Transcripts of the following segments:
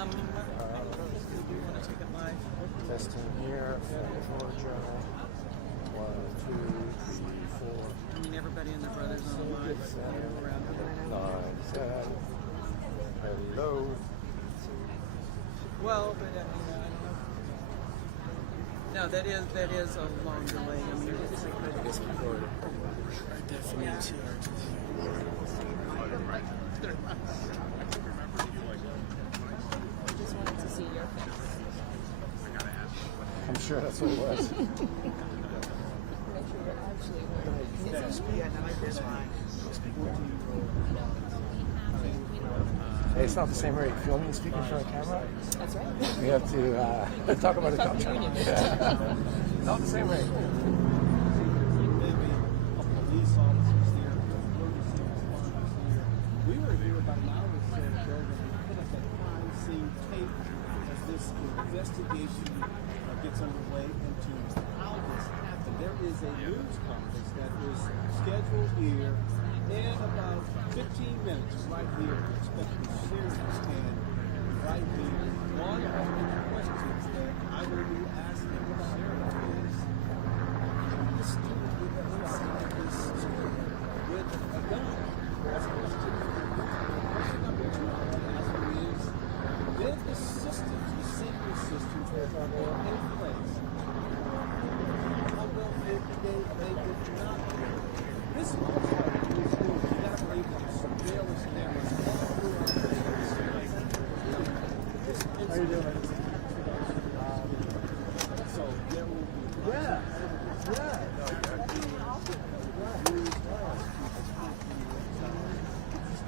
Do you want to take it live? Testing here from Georgia. 1, 2, 3, 4. I mean, everybody and their brothers on live around here. 9, 10. Hello. Well, but I don't know. No, that is a long delay. I mean, it's Definitely yeah. I just wanted to see your face. I'm sure that's what it was. Make sure you're actually Hey, it's not the same rate. Filming and speaking for a camera. That's right. We have to talk about a contract. Yeah. Not the same rate. Maybe a police officers there, emergency responders here. We were here about an hour or so ago when we put up that crime scene tape as this investigation gets underway into how this happened. There is a news conference that is scheduled here in about 15 minutes right here. We're expecting Sheriff and right here. One of the questions that I will be asking the Sheriff is, the student with the inside this with a gun. That's a question. Question number 2 I want to ask you is, did the systems, the safety systems that are in place, how well did they did not? This is all part of the school. You got to believe that surveillance cameras all throughout the state. How you doing? So there will be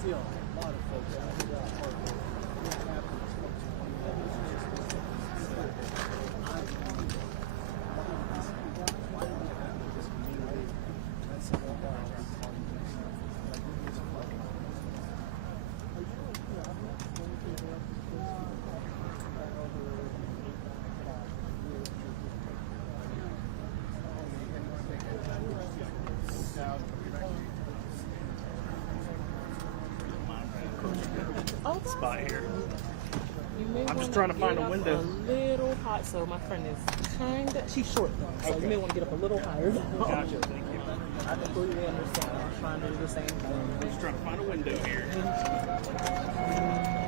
still a lot of folks out there are what happens spot here. I'm just trying to find a window. A little hot, so my friend is she's short though, so you may want to get up a little higher. Gotcha, thank you. I completely understand. I'm trying to do the same thing. I'm just trying to find a window here.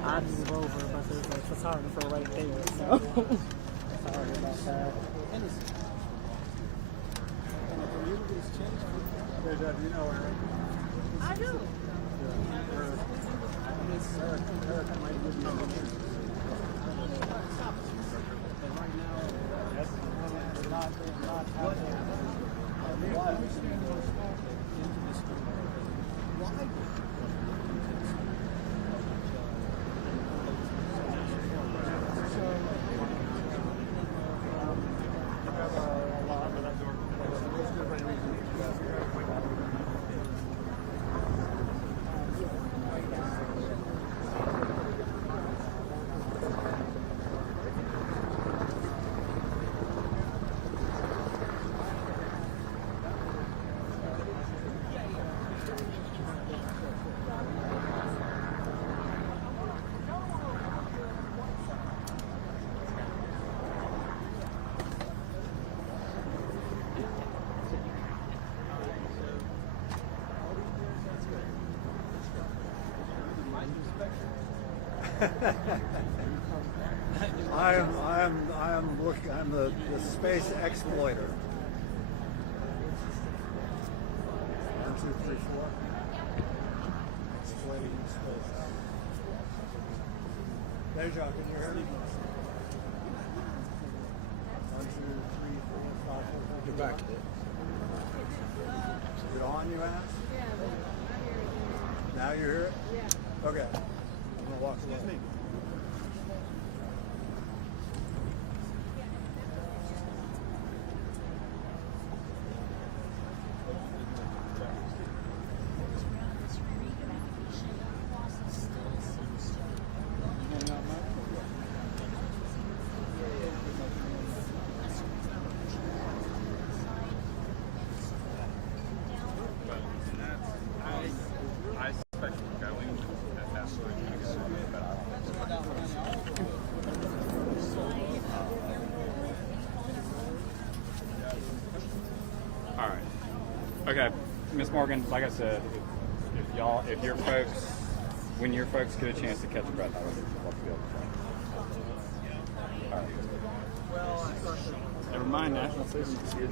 I'd move over, but there's a photographer right there, so sorry about that. You know Eric? I do. Eric might give you a number. And right now, that's not happening. Why? Into this why? I'm the space exploiter. 1, 2, 3, 4. Exploiting space. Deja, can you hear me? 1, 2, 3, 4, 5, 6. You're back. Is it on, you asked? Yeah, I hear it. Now you hear it? Yeah. Okay. I'm gonna walk away. Excuse me. I suspect we're going. That's absolutely Morgan, like I said, if your folks, when your folks get a chance to catch a breath, I would love to be able to play. All right. Never mind, national citizens here.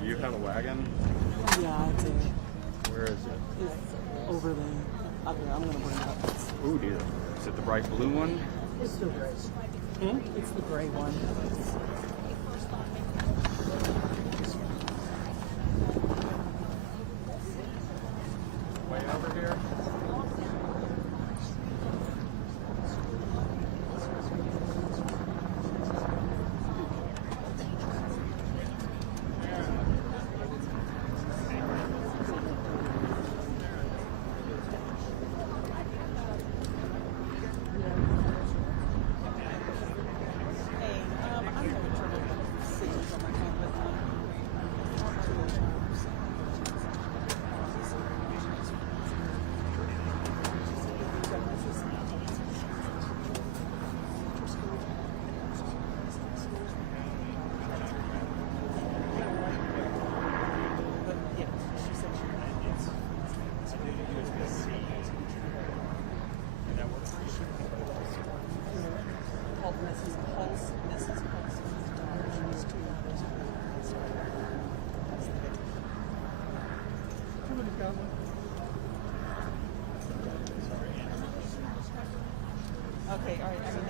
Do you have a wagon? Yeah, I do. Where is it? It's over there. Okay, I'm gonna bring it up. Ooh, dear. Is it the bright blue one? It's the gray. It's the gray one. Way over here. Okay, all right. I mean,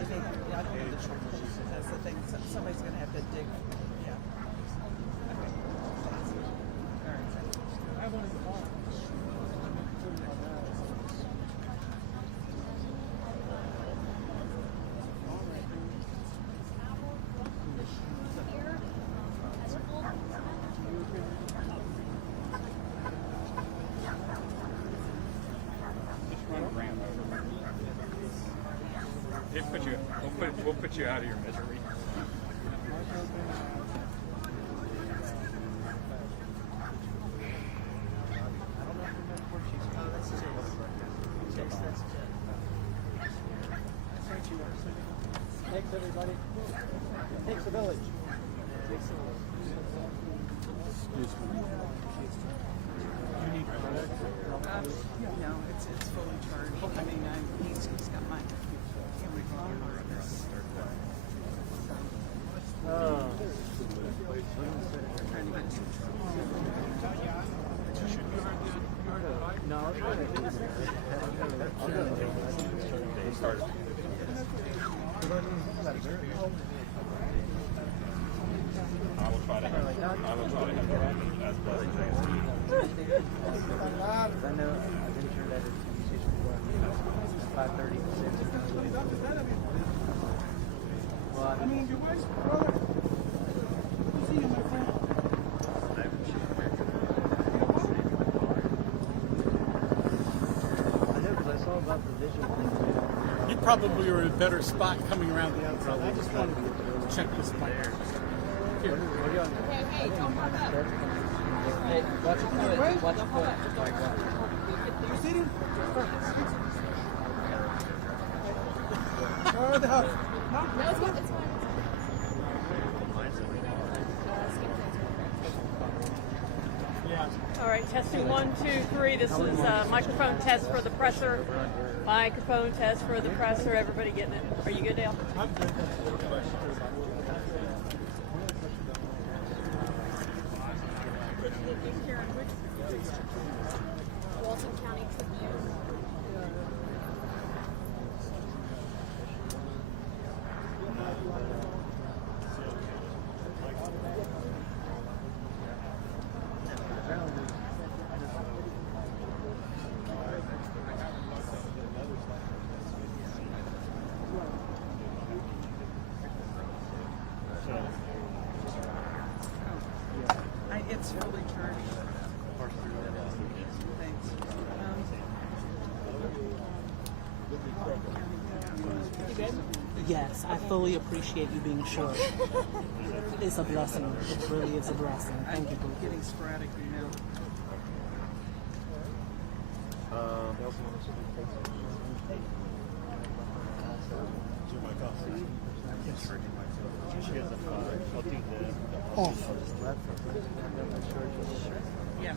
I don't know the trouble. That's the thing. Somebody's going to have to dig. Yeah. Okay. All right. I wanted to call. Just run a ram over. We'll put you out of your misery. Thanks, everybody. Takes a village. No, it's fully charged. I mean, he's got my camera phone on this. Trying to get two No, it's I will try to have it as pleasant as I know I've been sure that it's before. 5:30. Well, I mean, your wife's brother. See you, my friend. I know because I saw about the visual thing. You probably were in a better spot coming around the outside. I just wanted to check this spot. Here. Hey, don't pop up. Hey, watch your foot. Watch your foot. You see him? No, it's fine. It's fine. All right, testing 1, 2, 3. This is microphone test for the presser. Microphone test for the presser. Everybody getting it? Are you good, Dale? I'm good. Walton County Tribune. It's fully charged. Thanks. Yes, I fully appreciate you being sure. It's a blessing. It really is a blessing. Thank you. I'm getting sporadic now. She has a 5. I'll do the Off. Yeah.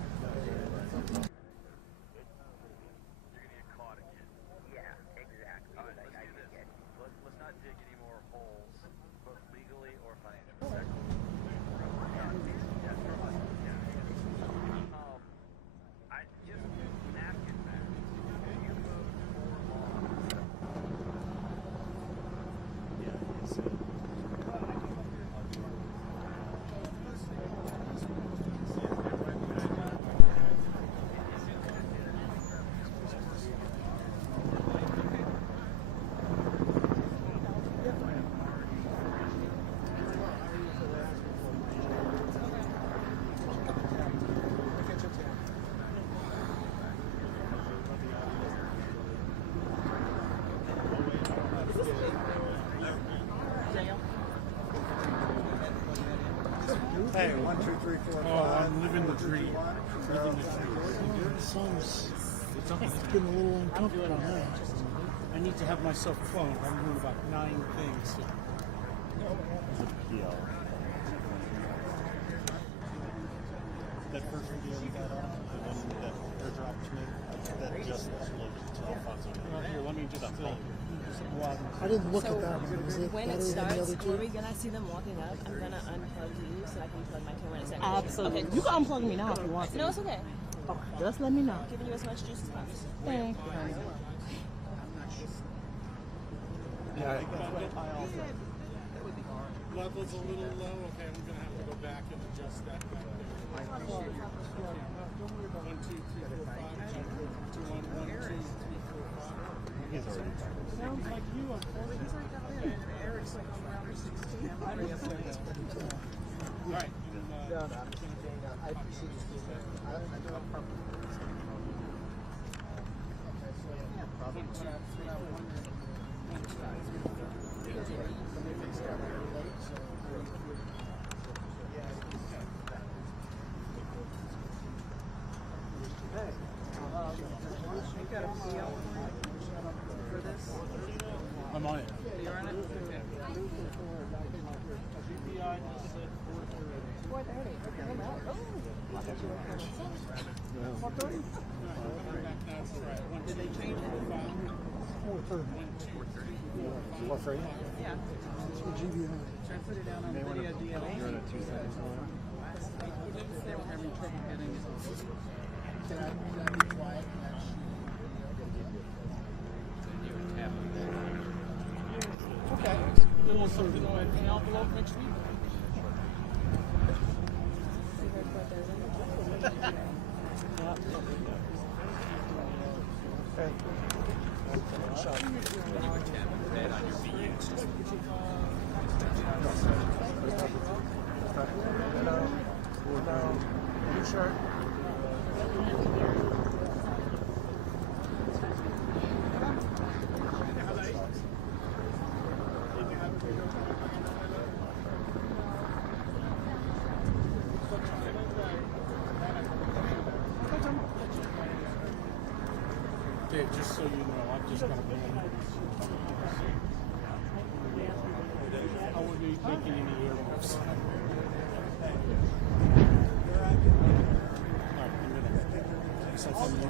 Let's not dig any more holes, both legally or financially. I just napkin that. You moved 4 laws. yeah. It's, Hey, 1, 2, 3, 4, 5. I'm living the dream. Living the dream. It's been a little uncomfortable now. I need to have myself cloned. I'm doing about 9 things. That first video we got on, the one that airdropped to me, that just uploaded to Alfonso. Here, let me just I didn't look at that one. Was it When better it than the starts, other two? when I see them walking up, I'm gonna unplug you so I can plug my camera in a second. Absolutely. Okay. You can unplug me now if you want to. No, it's okay. Oh, just let me know. I'm giving you as much juice as possible. Thank you. Yeah. level's a little low. Okay, I'm gonna have to go back and adjust that back there. 1, 2, 3, 4, 5. 2, 1, 1, 2, 3, 4, 5. he's already Sounds like you, unfortunately. He's already got it in. Eric's like around 16. All right. I appreciate you. I do have problems. I'm on it. You're on it? Okay. GPI said 4:30. 4:30. Did they change it? 4 for you? Yeah. Should I put it down on video DLA? You're in a 2 seconds one. They were having trouble getting it. Can I be quiet? Okay. Then we'll sort of an envelope next week. Shirt. Dave, just so you know, I'm just going to be I wouldn't be making any earmuffs. All right, I'm going to take myself on the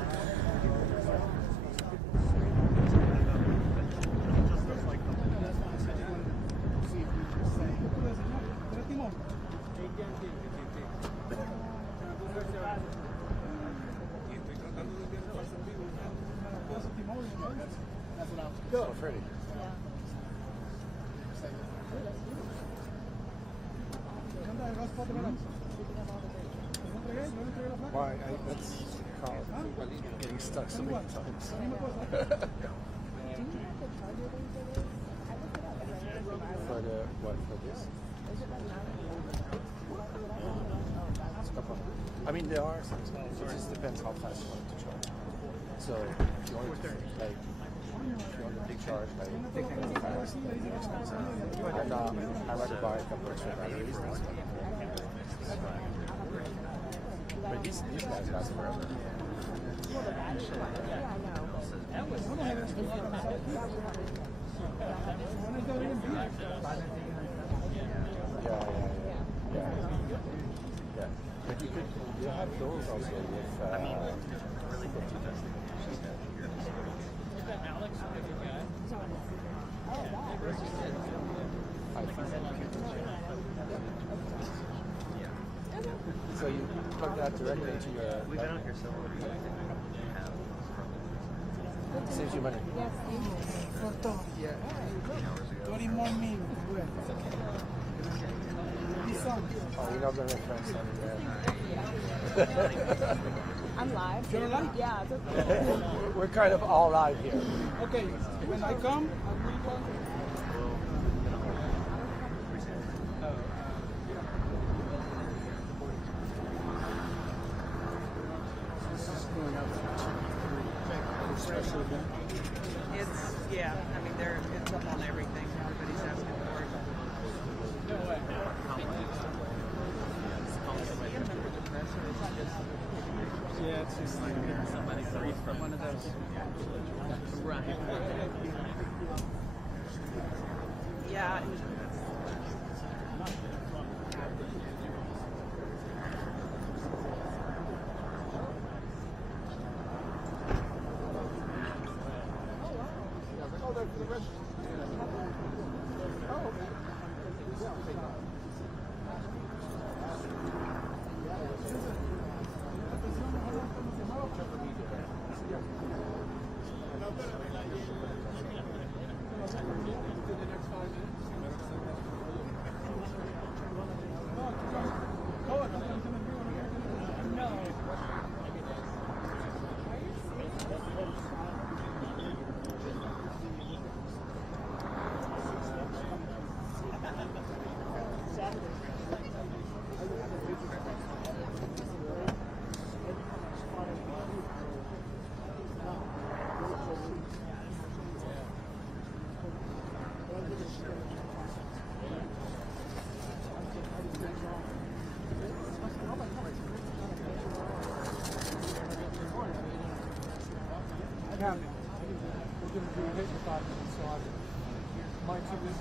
Go, Freddie. Why? That's called getting stuck so many times. For the what? For this? I mean, there are some. It just depends how fast you want to charge. So if you want to like. If you want a big charge, like fast, expensive. And I'd rather buy a couple extra batteries. But these guys last forever. Yeah. But you have those also with. So you plug that directly into your. We've been out here so long. Saves you money. Yes, thank you. Yeah. 20 more minutes. Oh, you're not going to make friends I'm live. You're live? Yeah, it's okay. We're kind of all live here. Okay, when I come, I will go. It's, yeah, I mean, it's up on everything. Everybody's asking for it. Yeah, it's just like somebody from One of those. Right. Yeah. We're going to do a hit with that, so I might take this.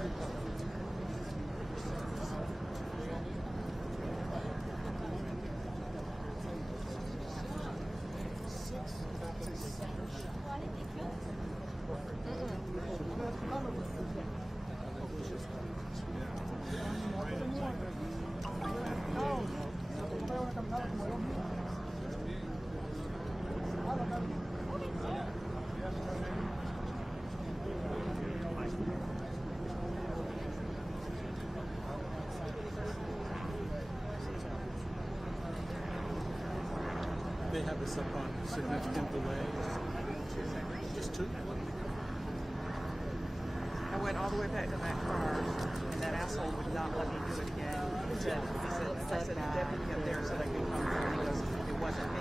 They have this up on significant delay. Just two. I went all the way back to that car, and that asshole would not let me do it again. I said, the deputy up there said I could come through, and he goes, it wasn't me.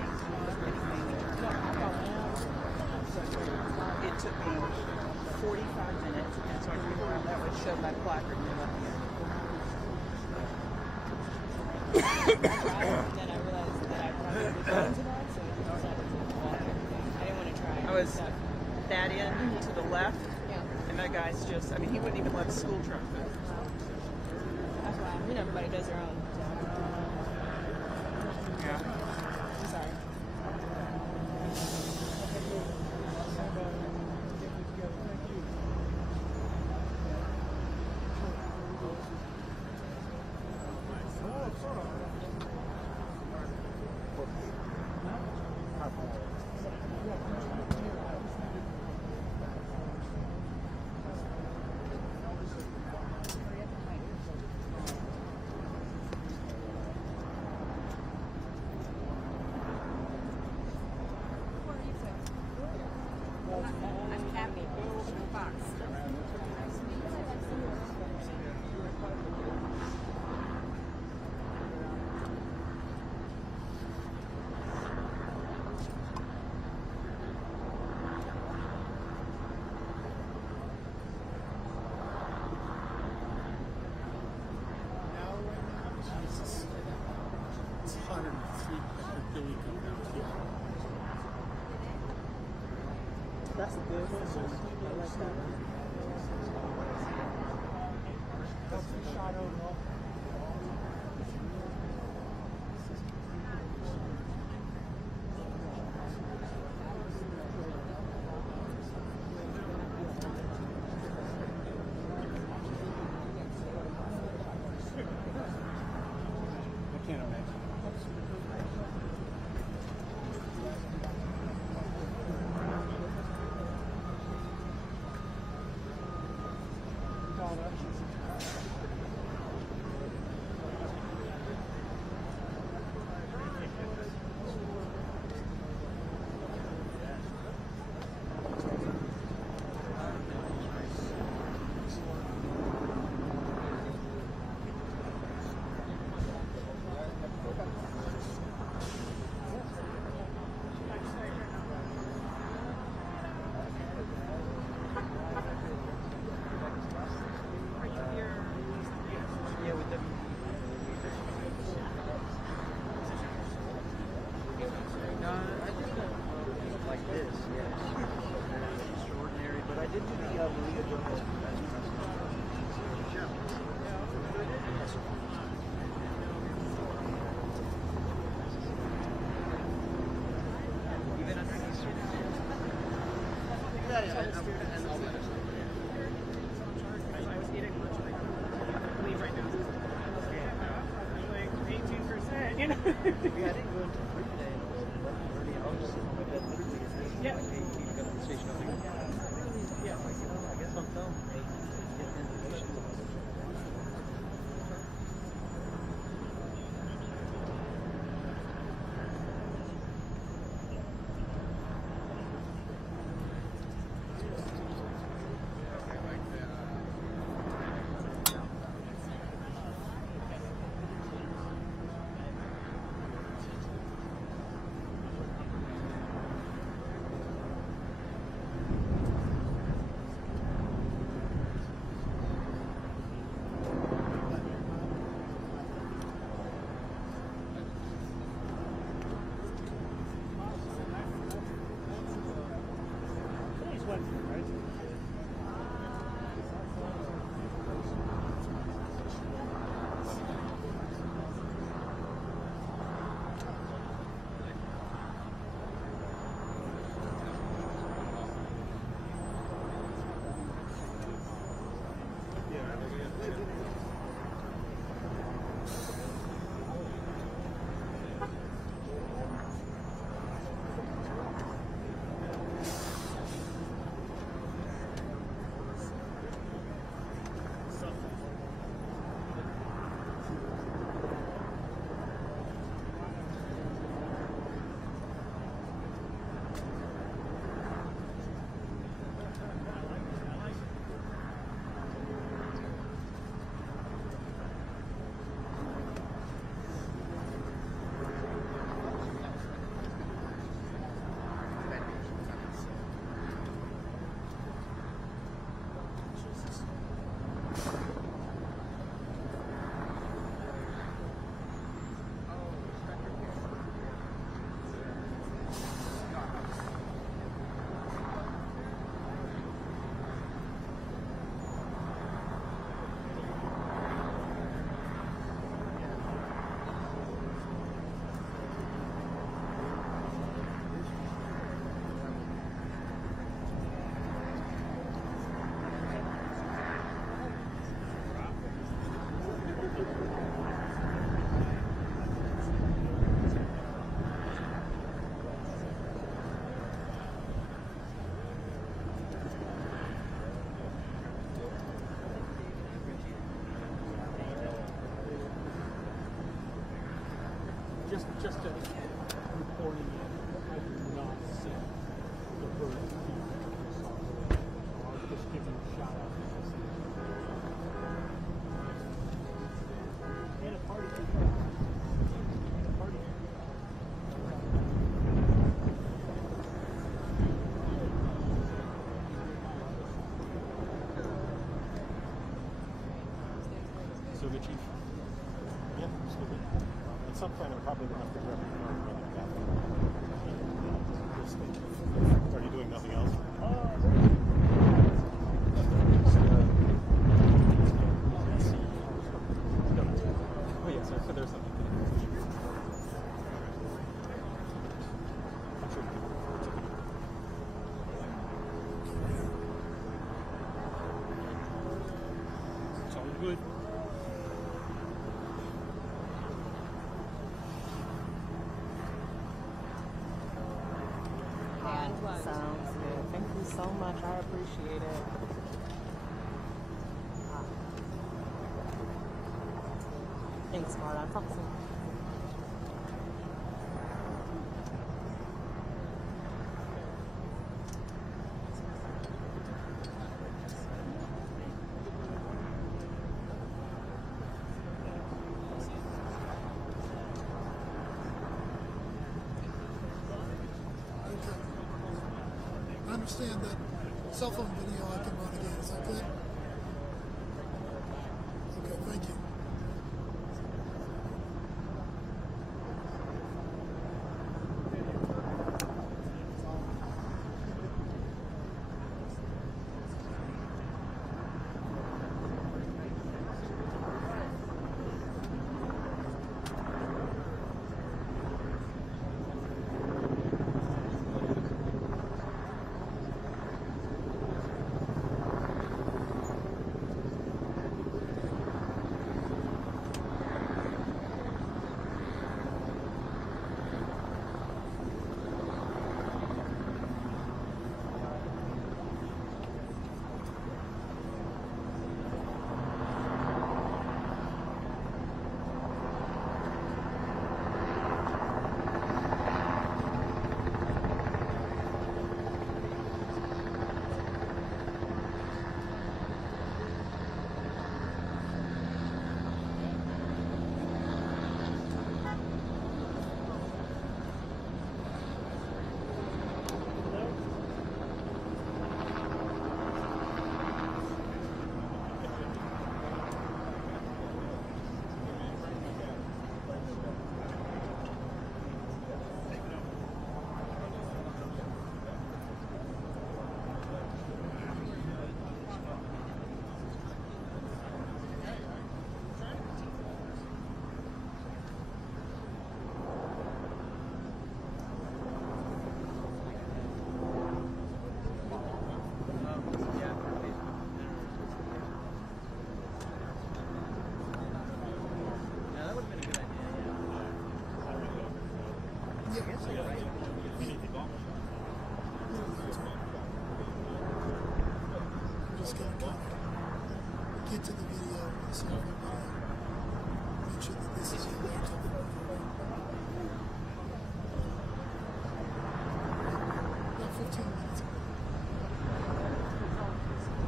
It took me 45 minutes, and so I figured out that would show my placard and let me in. Then I realized that I probably was going to that, so I decided to walk it. I didn't want to try. I was that in to the left, Yeah. and that guy's just, I mean, he wouldn't even let a school truck through. That's why. I mean, everybody does their own. Yeah. I'm sorry. I'm happy. Fox. It's hotter than 3 Billy come down here. That's a good one. I like that. That's the shot over. I was eating lunch and I leave right now. Like 18%, you know? Yeah, I didn't go into free today. I was just sitting in my bed literally and Yeah. like, hey, you need to go to the station. I was like, Yeah. like, you know, I guess I'm dumb. Hey, get the information. Just reporting it, I do not see the bird I'll just give you a shout out. And a party. And a party. So good, Chief. Yeah, still good. At some point, I'm probably going to have to grab a car and run it back. Are you doing nothing else? Oh, yeah, so there's something. I'm sure you can. It's all good. Sounds good. Thank you so much. I appreciate it. Thanks, Marla. Talk soon. I understand that cell phone video I can run again. Is that good? Okay, thank you. cell phone video mentioned that this is a rental. About 15 minutes ago.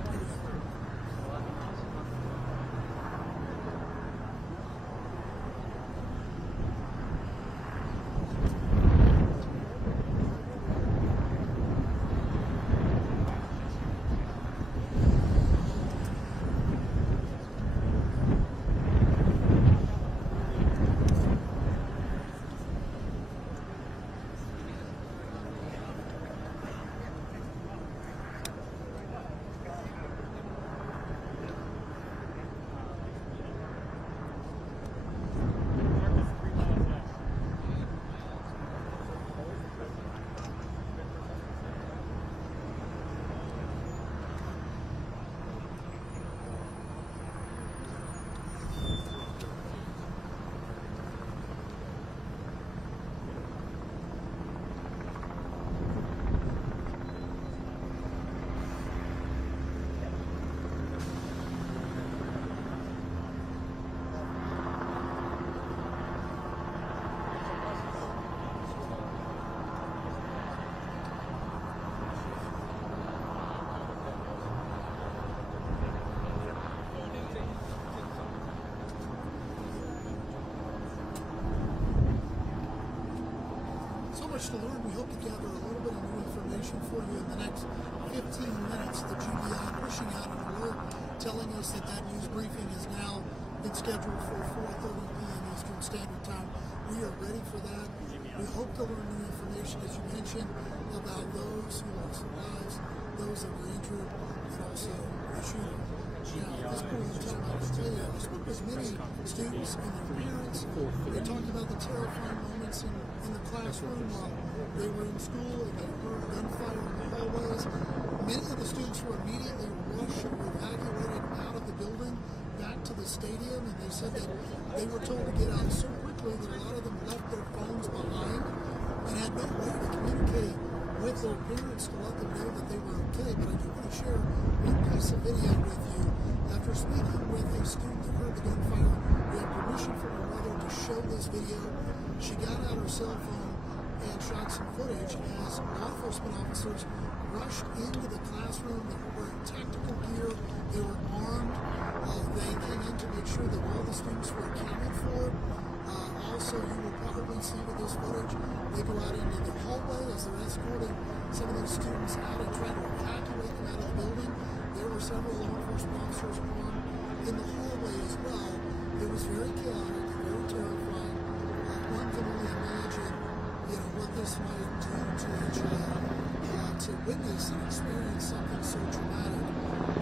Here we go. So much to learn. We hope to gather a little bit of new information for you in the next 15 minutes. The GBI pushing out an alert telling us that that news briefing has now been scheduled for 4:30 p.m. Eastern Standard Time. We are ready for that. We hope to learn new information, as you mentioned, about those who lost their lives, those that were injured, and also the shooter. Now, at this point in time, I will tell you, I spoke with many students and their parents. They talked about the terrifying moments in the classroom while they were in school and they heard gunfire in the hallways. Many of the students were immediately rushed or evacuated out of the building back to the stadium, and they said that they were told to get out so quickly that a lot of them left their phones behind and had no way to communicate with their parents to let them know that they were okay. But I do want to share one piece of video with you. After speaking with a student that heard the gunfire, we had permission from her mother to show this video. She got out her cell phone and shot some footage as law enforcement officers rushed into the classroom. They were wearing tactical gear. They were armed. They came in to make sure that all the students were accounted for. Also, you will probably see with this footage, they go out into the hallway as they're escorting some of these students out and trying to evacuate them out of the building. There were several law enforcement officers armed in the hallway as well. It was very chaotic, very terrifying. One can only imagine, what this might do to a child to witness and experience something so traumatic.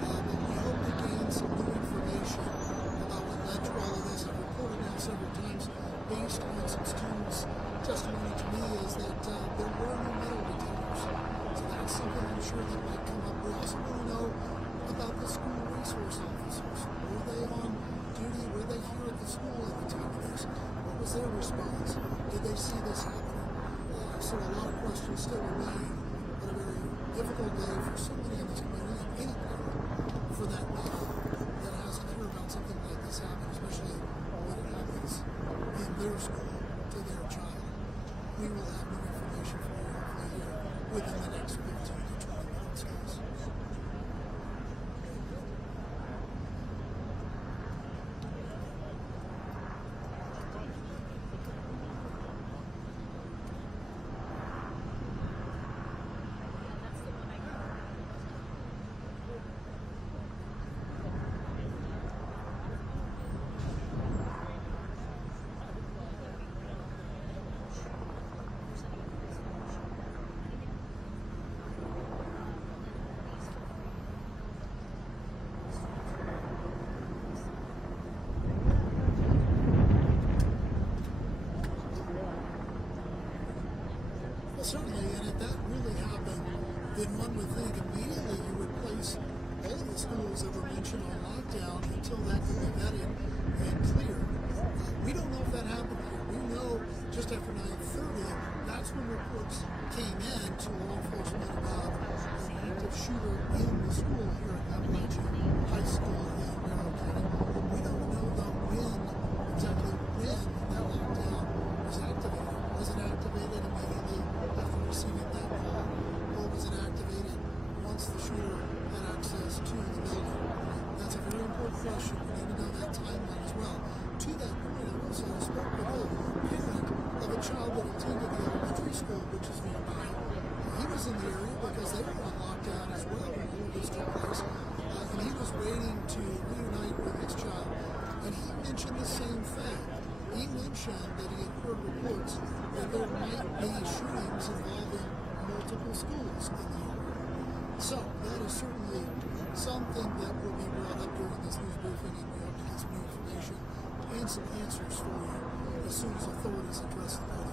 But we hope to gain some new information about what led to all of this. I've reported now several times, based on some students' testimony to me, is that there were no metal detectors. So that's something I'm sure that might come up. We also want to know about the school resource officers. Were they on duty? Were they here at the school at the time of this? What was their response? Did they see this happening? So a lot of questions still remain, but a very difficult day for somebody in this community, and any parent, for that matter, that has to hear about something like this happen, especially when it happens in their school to their child. We will have new information for you hopefully here within the next 15 to 20 minutes, guys. Certainly, and if that really happened, then one would think immediately you would place all of the schools that were mentioned on lockdown until that could be vetted and cleared. We don't know if that happened here. We know just after 9:30, that's when reports came in to law enforcement about an active shooter in the school here at Apalachee High School in Merrill County. We don't because they were on lockdown as well when all of this took place. And he was waiting to reunite with his child. And he mentioned the same fact. He mentioned that he had heard reports that there might be shootings involving multiple schools in the area. So that is certainly something that will be brought up during this news briefing, and we hope to get some new information and some answers for you as soon as authorities address the matter.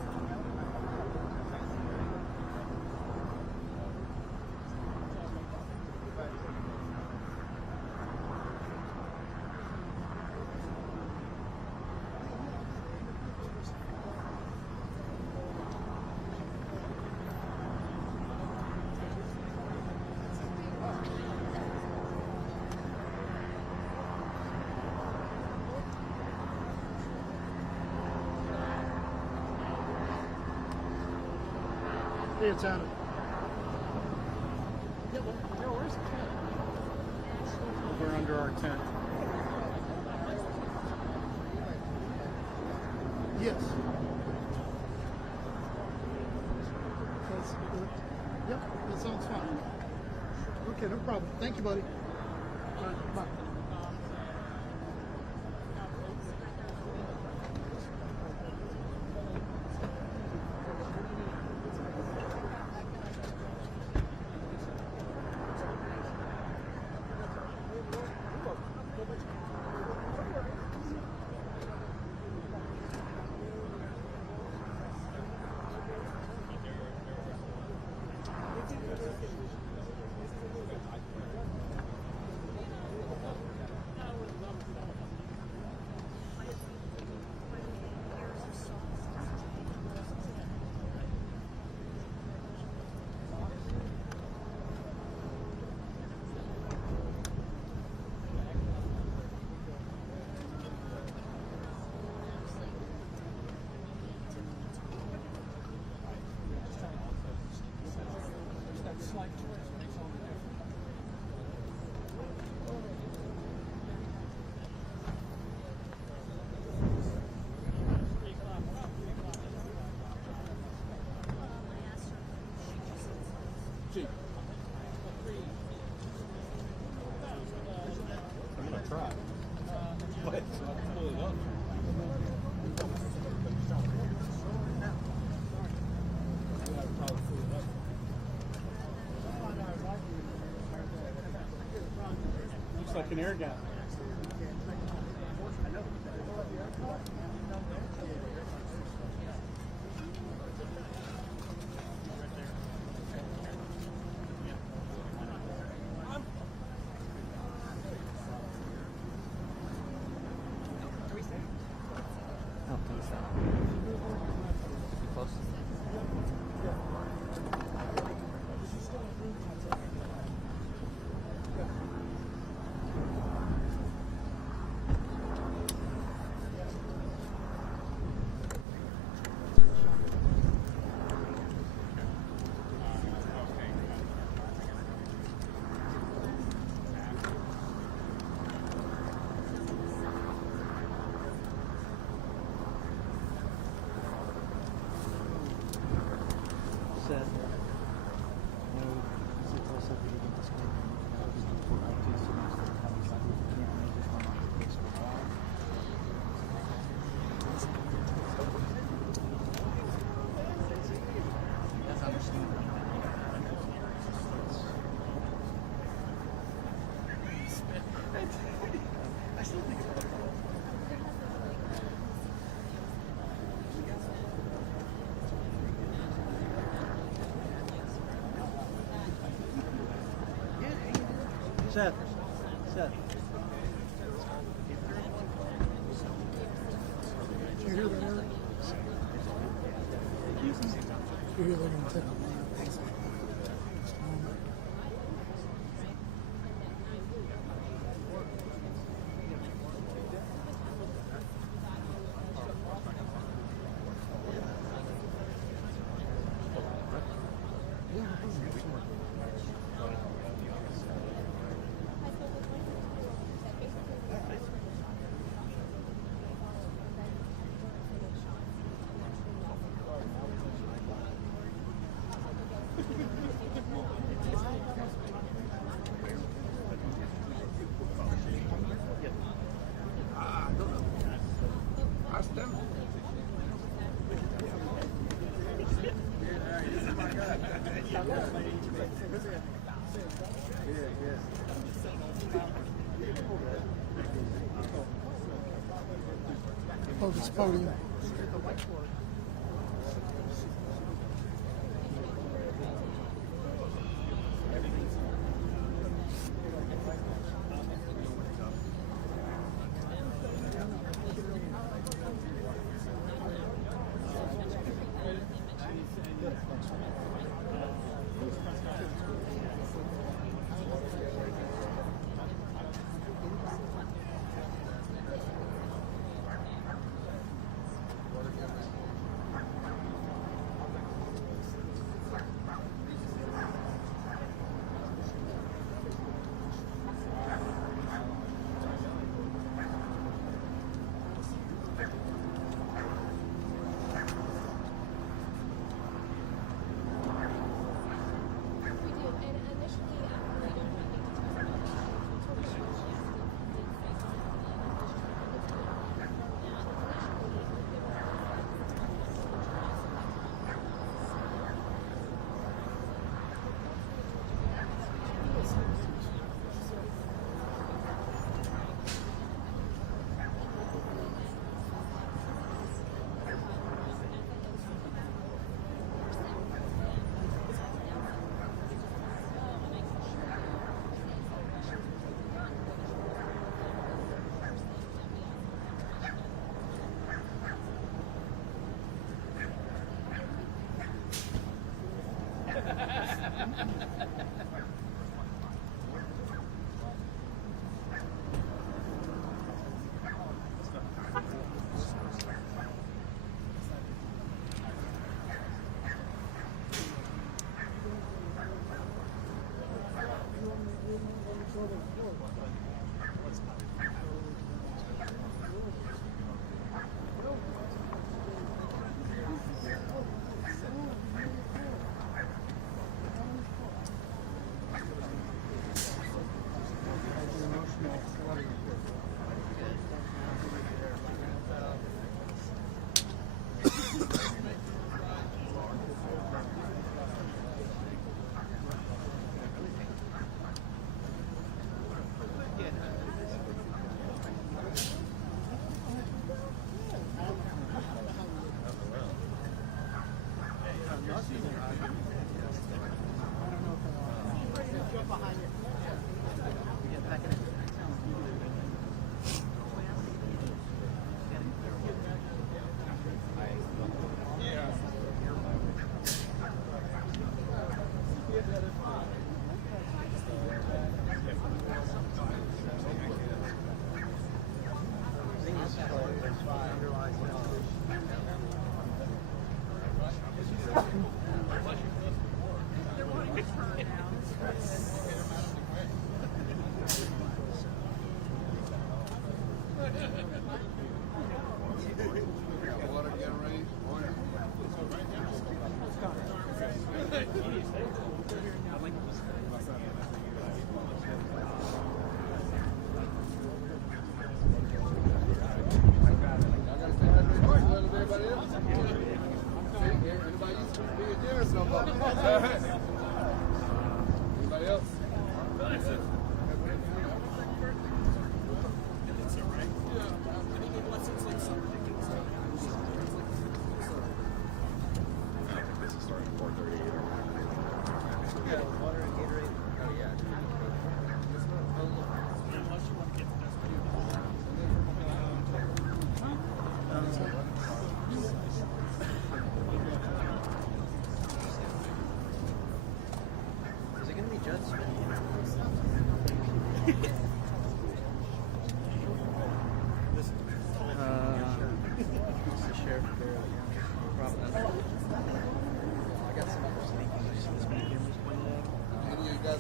Hey, it's Adam. Where's the tent? Over under our tent. Yes. Yep, that sounds fine. Okay, no problem. Thank you, buddy. All right, bye. I'm gonna try. But pull it up. Looks like an air gun. I don't think so. Close. Set. Seth. Seth. Did you hear that, Eric? Did you hear they're going to take a minute? Just a moment. Oh, this podium.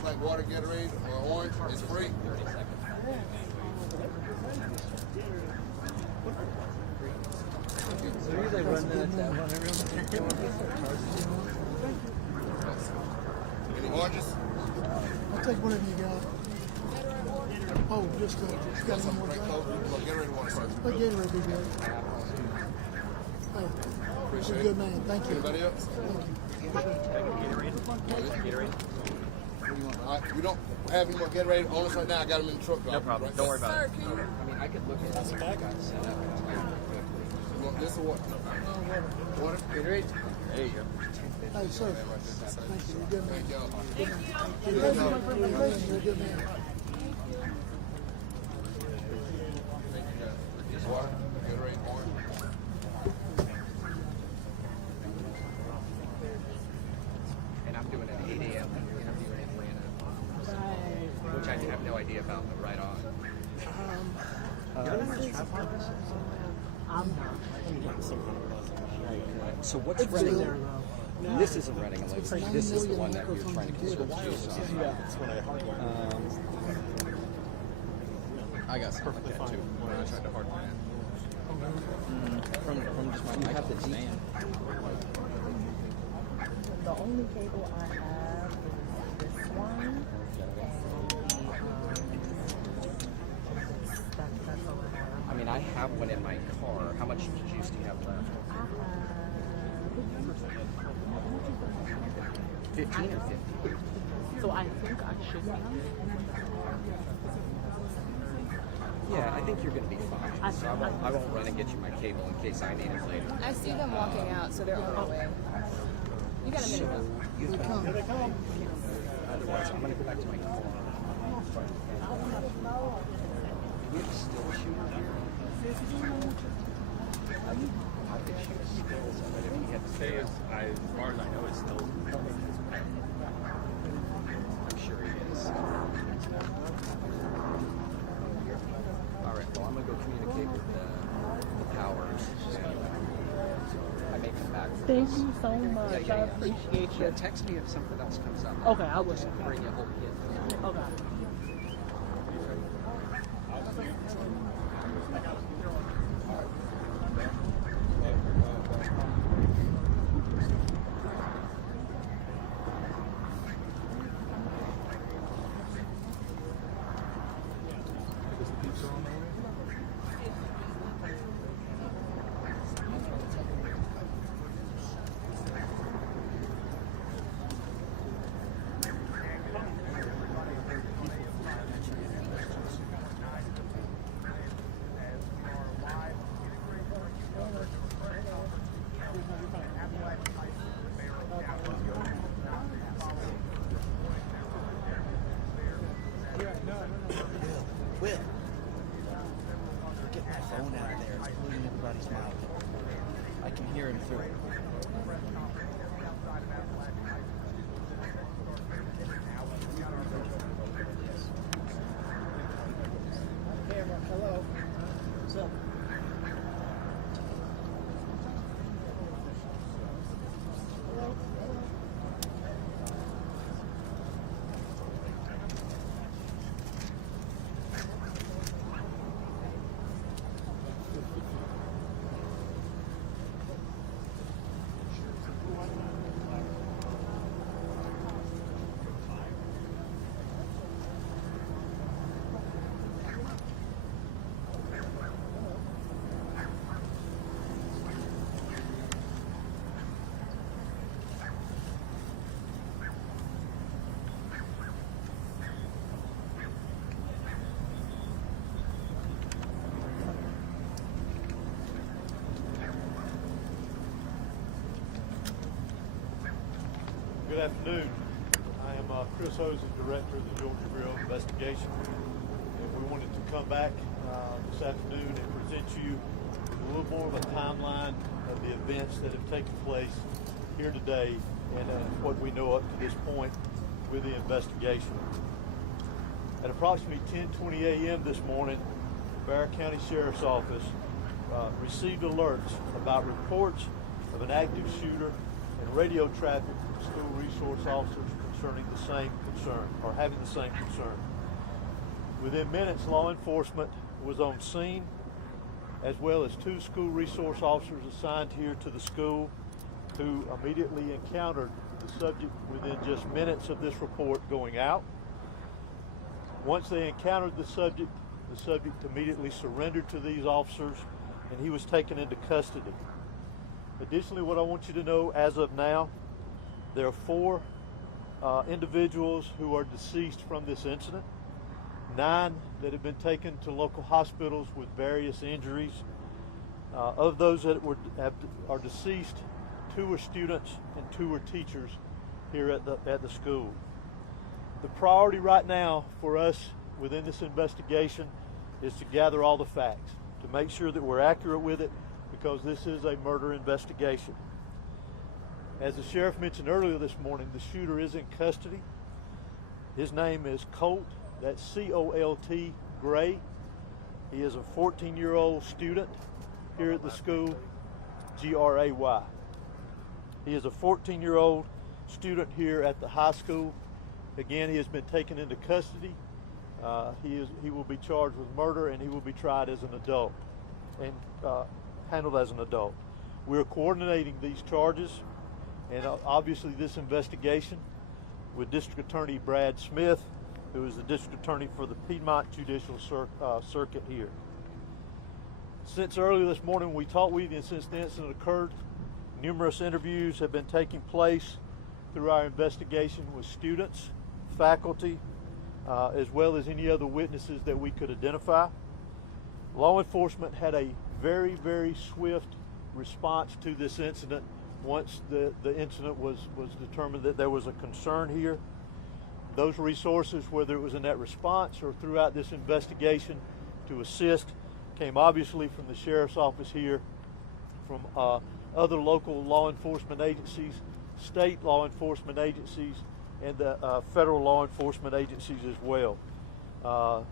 Like water, Gatorade, or orange, it's free. So we usually run that on everyone. Any oranges? I'll take whatever you got. Oh, just you got some more time? Gatorade water first. Let Gatorade be good. Hey, you're a good man. Thank you. Anybody else? Thank you. All right, we don't have any more Gatorade on us right now. I got them in the truck. No problem. Right? Don't worry about it. I mean, I could look at this bag I set up. You want this or what? Water? Gatorade. There you go. Hey, sir. Thank you. You're good, man. Thank you. You're a good man. Water? Gatorade, orange? And I'm doing an 8 a.m. interview in Atlanta, which I have no idea about, but right on. So what's running there? This isn't running a limousine. This is the one that you're trying to conserve space on. I got some like that too. When I tried to hardwire it. From just my have the stand. The only cable I have is this one. That's all I have. I mean, I have one in my car. How much juice do you have left? 15 or 50? So I think I should have. Yeah, I think you're going to be fine. So I won't run and get you my cable in case I need it later. I see them walking out, so they're on their way. You got a minute though. Here they come. Otherwise, I'm going to go back to my car. We have a still shooter here. I could shoot a stills of it if we had to say it. As far as I know, it's still. I'm sure he is. All right, well, I'm going to go communicate with the powers. I may come back. Thank you so much. I appreciate Yeah, you. text me if something else comes up. Okay, I will. Just bring you a whole kit. Okay. Will, get my phone out of there. It's polluting everybody's mouth. I can hear him through it. Hello. What's up? Good afternoon. I am Chris Hose, Director of the Georgia Bureau of Investigation. And we wanted to come back this afternoon and present you a little more of a timeline of the events that have taken place here today and what we know up to this point with the investigation. At approximately 10:20 a.m. this morning, the Bear County Sheriff's Office received alerts about reports of an active shooter and radio traffic to school resource officers concerning the same concern, or having the same concern. Within minutes, law enforcement was on scene, as well as 2 school resource officers assigned here to the school who immediately encountered the subject within just minutes of this report going out. Once they encountered the subject immediately surrendered to these officers and he was taken into custody. Additionally, what I want you to know as of now There are 4 individuals who are deceased from this incident, 9 that have been taken to local hospitals with various injuries. Of those that are deceased, 2 are students and 2 are teachers here at the school. The priority right now for us within this investigation is to gather all the facts, to make sure that we're accurate with it, because this is a murder investigation. As the sheriff mentioned earlier this morning, the shooter is in custody. His name is Colt, that's C-O-L-T, Gray. He is a 14-year-old student here at the school, G-R-A-Y. He is a 14-year-old student here at the high school. Again, he has been taken into custody. He will be charged with murder, and he will be tried as an adult and handled as an adult. We're coordinating these charges and obviously this investigation with District Attorney Brad Smith, who is the District Attorney for the Piedmont Judicial Circuit here. Since earlier this morning we talked with you, and since the incident occurred, numerous interviews have been taking place through our investigation with students, faculty, as well as any other witnesses that we could identify. Law enforcement had a very, very swift response to this incident once the incident was determined that there was a concern here. Those resources, whether it was in that response or throughout this investigation to assist, came obviously from the sheriff's office here, from other local law enforcement agencies, state law enforcement agencies, and the federal law enforcement agencies as well. To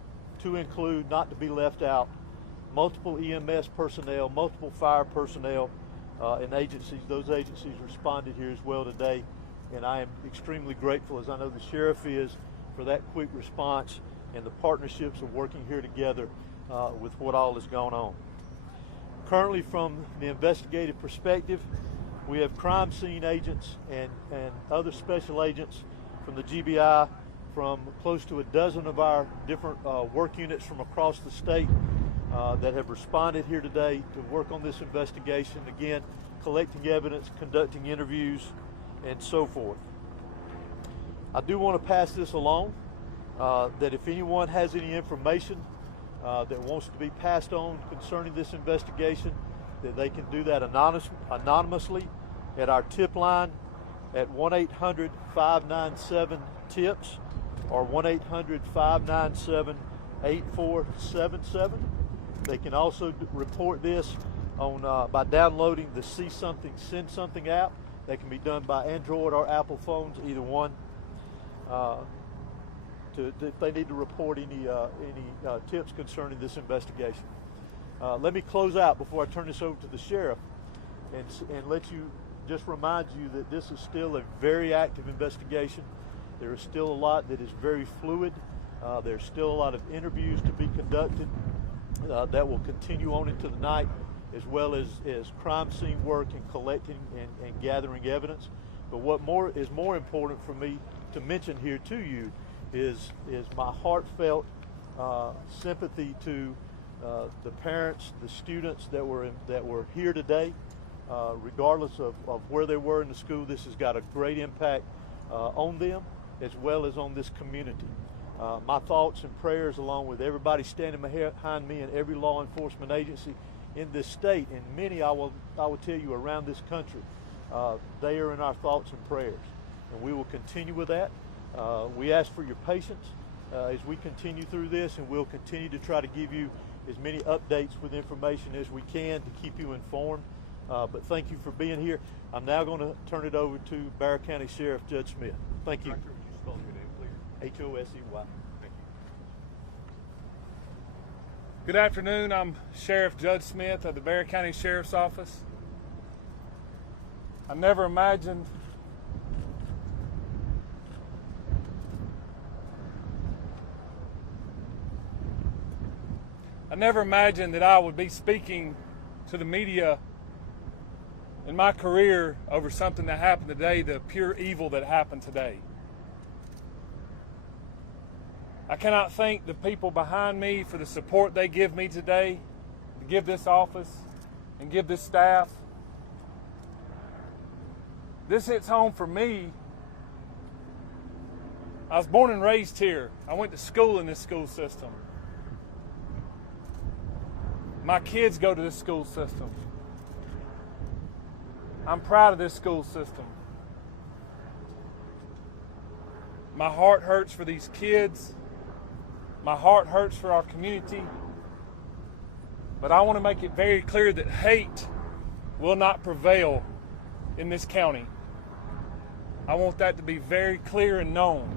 include, not to be left out, multiple EMS personnel, multiple fire personnel, and agencies. Those agencies responded here as well today, and I am extremely grateful, as I know the sheriff is, for that quick response and the partnerships of working here together with what all has gone on. Currently, from the investigative perspective, we have crime scene agents and other special agents from the GBI, from close to a dozen of our different work units from across the state that have responded here today to work on this investigation, again, collecting evidence, conducting interviews, and so forth. I do want to pass this along, that if anyone has any information that wants to be passed on concerning this investigation, that they can do that anonymously at our tip line at 1-800-597-TIPS or 1-800-597-8477. They can also report this on by downloading the See Something, Send Something app. That can be done by Android or Apple phones, either one. If they need to report any tips concerning this investigation. Let me close out before I turn this over to the sheriff and let you just remind you that this is still a very active investigation. There is still a lot that is very fluid. There's still a lot of interviews to be conducted that will continue on into the night, as well as crime scene work and collecting and gathering evidence. But what is more important for me to mention here to you is my heartfelt sympathy to the parents, the students that were here today. Regardless of where they were in the school, this has got a great impact on them as well as on this community. My thoughts and prayers, along with everybody standing behind me and every law enforcement agency in this state, and many I will tell you around this country, they are in our thoughts and prayers, and we will continue with that. We ask for your patience as we continue through this, and we'll continue to try to give you as many updates with information as we can to keep you informed. But thank you for being here. I'm now going to turn it over to Bexar County Sheriff Judge Smith. Thank you. Doctor, would you spell your name, please? H-O-S-E-Y. Thank you. Good afternoon. I'm Sheriff Judge Smith of the Bexar County Sheriff's Office. I never imagined that I would be speaking to the media in my career over something that happened today, the pure evil that happened today. I cannot thank the people behind me for the support they give me today, to give this office and give this staff. This hits home for me. I was born and raised here. I went to school in this school system. My kids go to this school system. I'm proud of this school system. My heart hurts for these kids. My heart hurts for our community. But I want to make it very clear that hate will not prevail in this county. I want that to be very clear and known.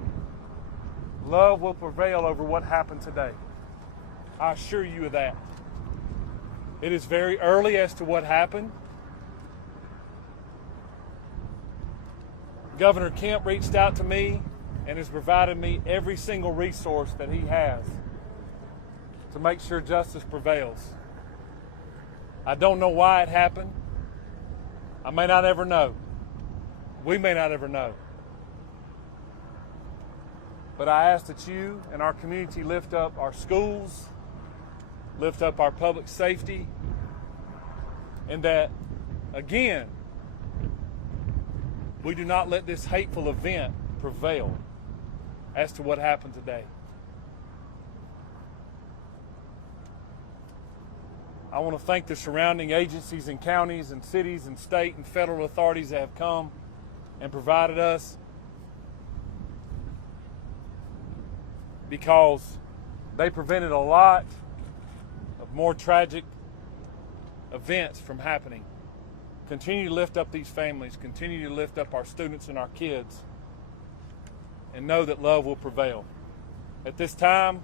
Love will prevail over what happened today. I assure you of that. It is very early as to what happened. Governor Kemp reached out to me and has provided me every single resource that he has to make sure justice prevails. I don't know why it happened. I may not ever know. We may not ever know. But I ask that you and our community lift up our schools, lift up our public safety, and that, again, we do not let this hateful event prevail as to what happened today. I want to thank the surrounding agencies and counties and cities and state and federal authorities that have come and provided us, because they prevented a lot of more tragic events from happening. Continue to lift up these families, continue to lift up our students and our kids, and know that love will prevail. At this time,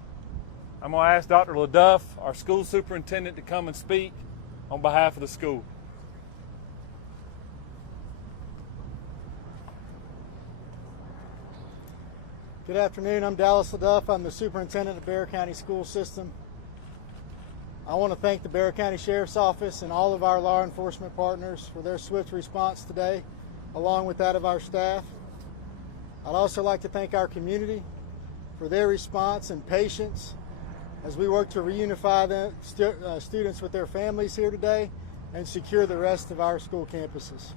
I'm going to ask Dr. LaDuff, our school superintendent, to come and speak on behalf of the school. Good afternoon. I'm Dallas LaDuff. I'm the superintendent of Bexar County School System. I want to thank the Bexar County Sheriff's Office and all of our law enforcement partners for their swift response today, along with that of our staff. I'd also like to thank our community for their response and patience as we work to reunify the students with their families here today and secure the rest of our school campuses.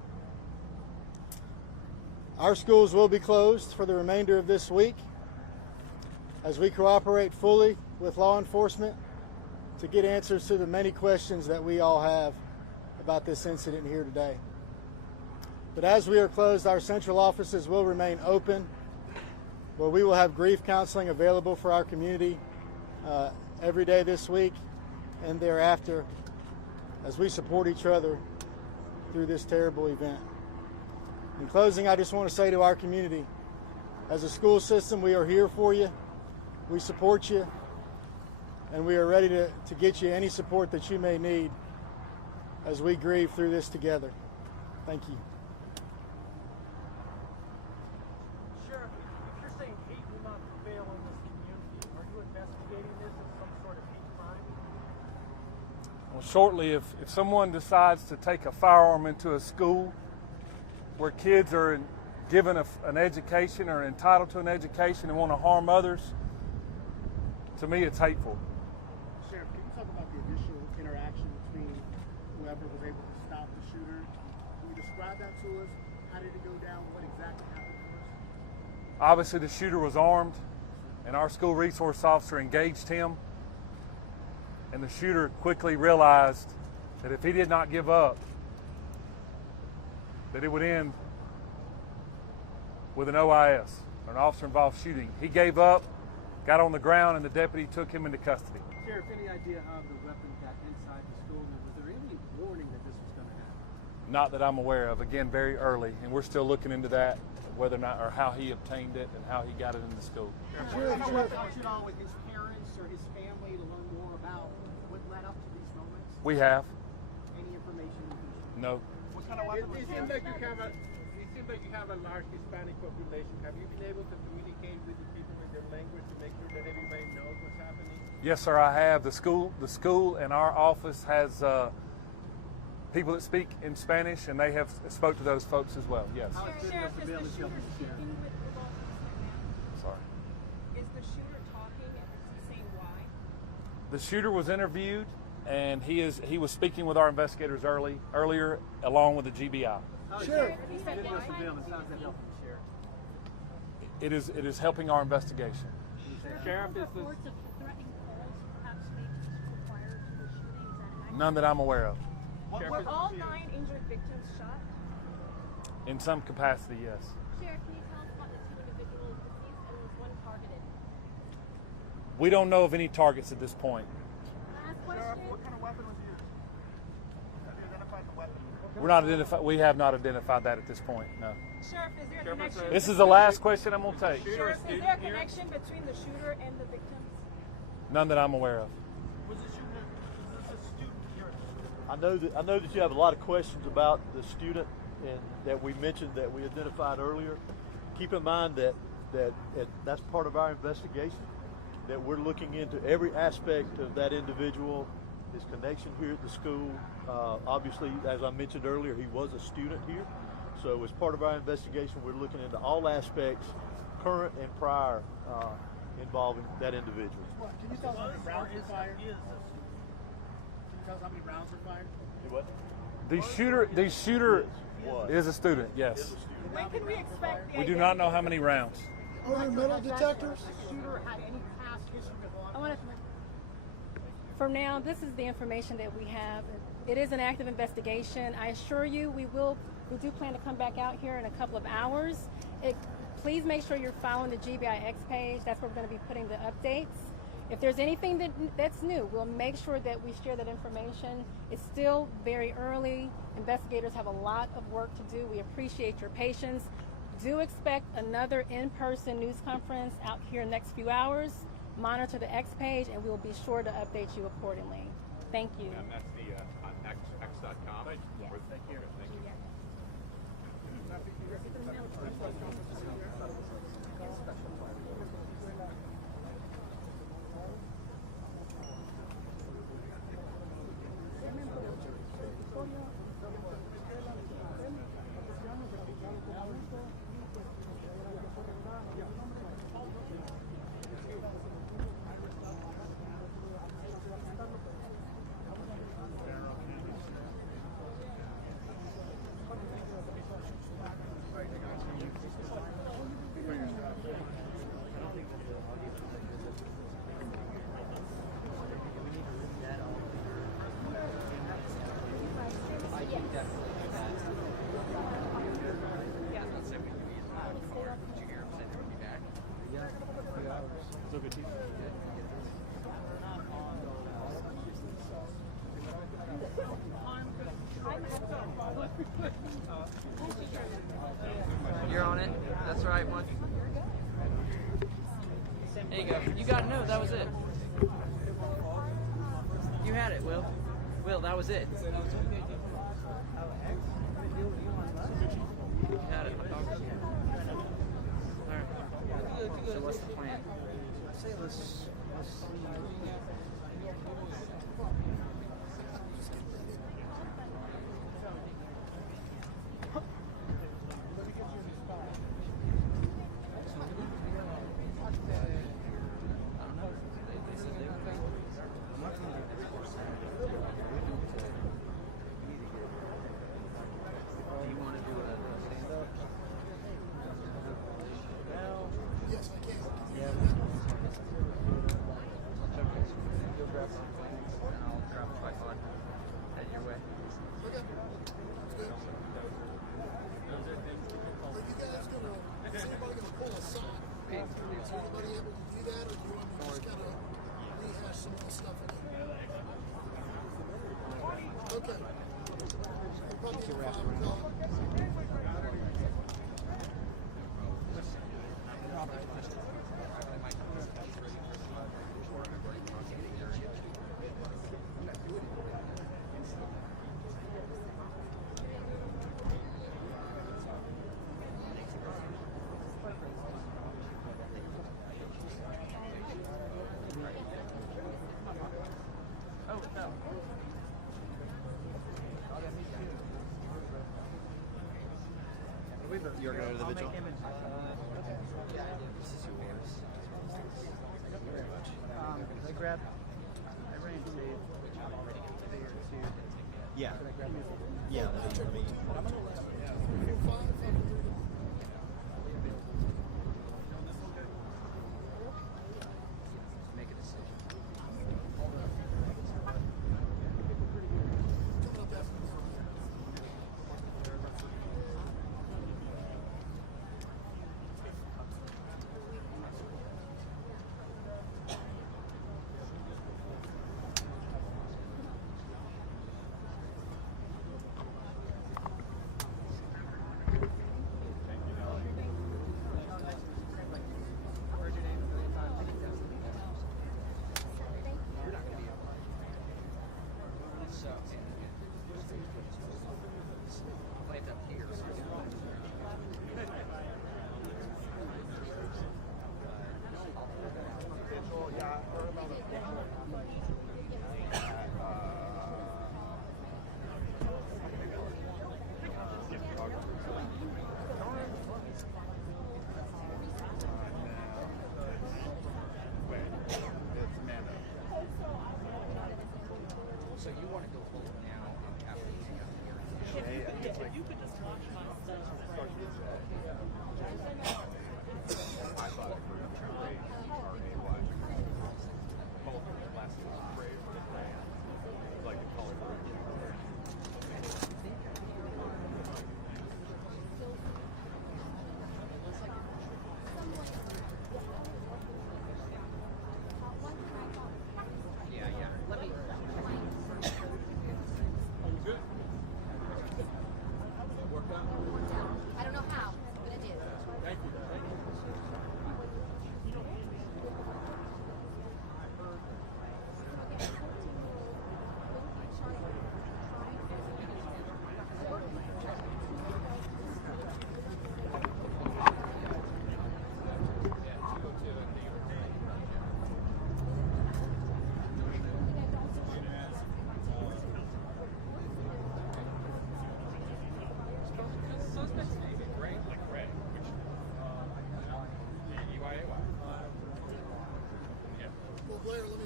Our schools will be closed for the remainder of this week as we cooperate fully with law enforcement to get answers to the many questions that we all have about this incident here today. But as we are closed, our central offices will remain open, where we will have grief counseling available for our community every day this week and thereafter as we support each other through this terrible event. In closing, I just want to say to our community, as a school system, we are here for you, we support you, and we are ready to get you any support that you may need as we grieve through this together. Thank you. Sheriff, if you're saying hate will not prevail in this community, are you investigating this as some sort of hate crime? Well, shortly, if someone decides to take a firearm into a school where kids are given an education or entitled to an education and want to harm others, to me it's hateful. Sheriff, can you talk about the initial interaction between whoever was able to stop the shooter? Can you describe that to us? How did it go down? What exactly happened to us? Obviously the shooter was armed and our school resource officer engaged him, and the shooter quickly realized that if he did not give up, that it would end with an OIS, or an officer-involved shooting. He gave up, got on the ground, and the deputy took him into custody. Sheriff, any idea how the weapon got inside the school? Was there any warning that this was going to happen? Not that I'm aware of. Again, very early, and we're still looking into that, whether or not, or how he obtained it and how he got it in the school. Sheriff, at all with his parents or his family to learn more about what led up to these moments? We have. Any information? No. What kind of weapon was it? It seems like you have a large Hispanic population. Have you been able to communicate with the people in their language to make sure that everybody knows what's happening? Yes, sir, I have. The school and our office has people that speak in Spanish, and they have spoke to those folks as well. Yes. Sheriff, is the shooter speaking with all this right now? Sorry. Is the shooter talking and is he saying why? The shooter was interviewed, and he was speaking with our investigators earlier, along with the GBI. Sheriff. It is helping our investigation. Sheriff, is this None that I'm aware of. Were all 9 injured victims shot? In some capacity, yes. Sheriff, can you tell us about the 2 individuals deceased and was one targeted? We don't know of any targets at this point. Last question. what kind of weapon was used? Have you identified the weapon? We have not identified that at this point. No. Sheriff, is there a connection? This is the last question I'm going to take. Sheriff, is there a connection between the shooter and the victims? None that I'm aware of. Was this a student here? I know that you have a lot of questions about the student and that we mentioned that we identified earlier. Keep in mind that that's part of our investigation, that we're looking into every aspect of that individual, his connection here at the school. Obviously, as I mentioned earlier, he was a student here. So as part of our investigation, we're looking into all aspects, current and prior, involving that individual. Can you tell us how many rounds were fired? Can you tell us how many rounds were fired? What? The shooter is a student, yes. When can we expect the We do not know how many rounds. Are there metal detectors? The shooter had any past history with law I want to. For now, this is the information that we have. It is an active investigation. I assure you, we do plan to come back out here in a couple of hours. Please make sure you're following the GBIX page. That's where we're going to be putting the updates. If there's anything that's new, we'll make sure that we share that information. It's still very early. Investigators have a lot of work to do. We appreciate your patience. Do expect another in-person news conference out here in the next few hours. Monitor the X page, and we'll be sure to update you accordingly. Thank you. And that's the on x.com. Yes. Thank you. Thank you. You're on it. That's the right one. There you go. You got to know that was it. You had it, Will. Will, that was it. You had it. Alright. So what's the plan? Let's see. Yes, I can. You'll grab something, and I'll grab a tripod. Head your way. Okay. That's good. Are you guys gonna, is anybody gonna pull a sign? Is anybody able to do that, or do you want me to just kind of rehash some of the stuff in here? Okay. We'll probably get 5 o'clock. You're going to the vigil? This is yours. Thank you very much. I ran to there too. Yeah. Yeah.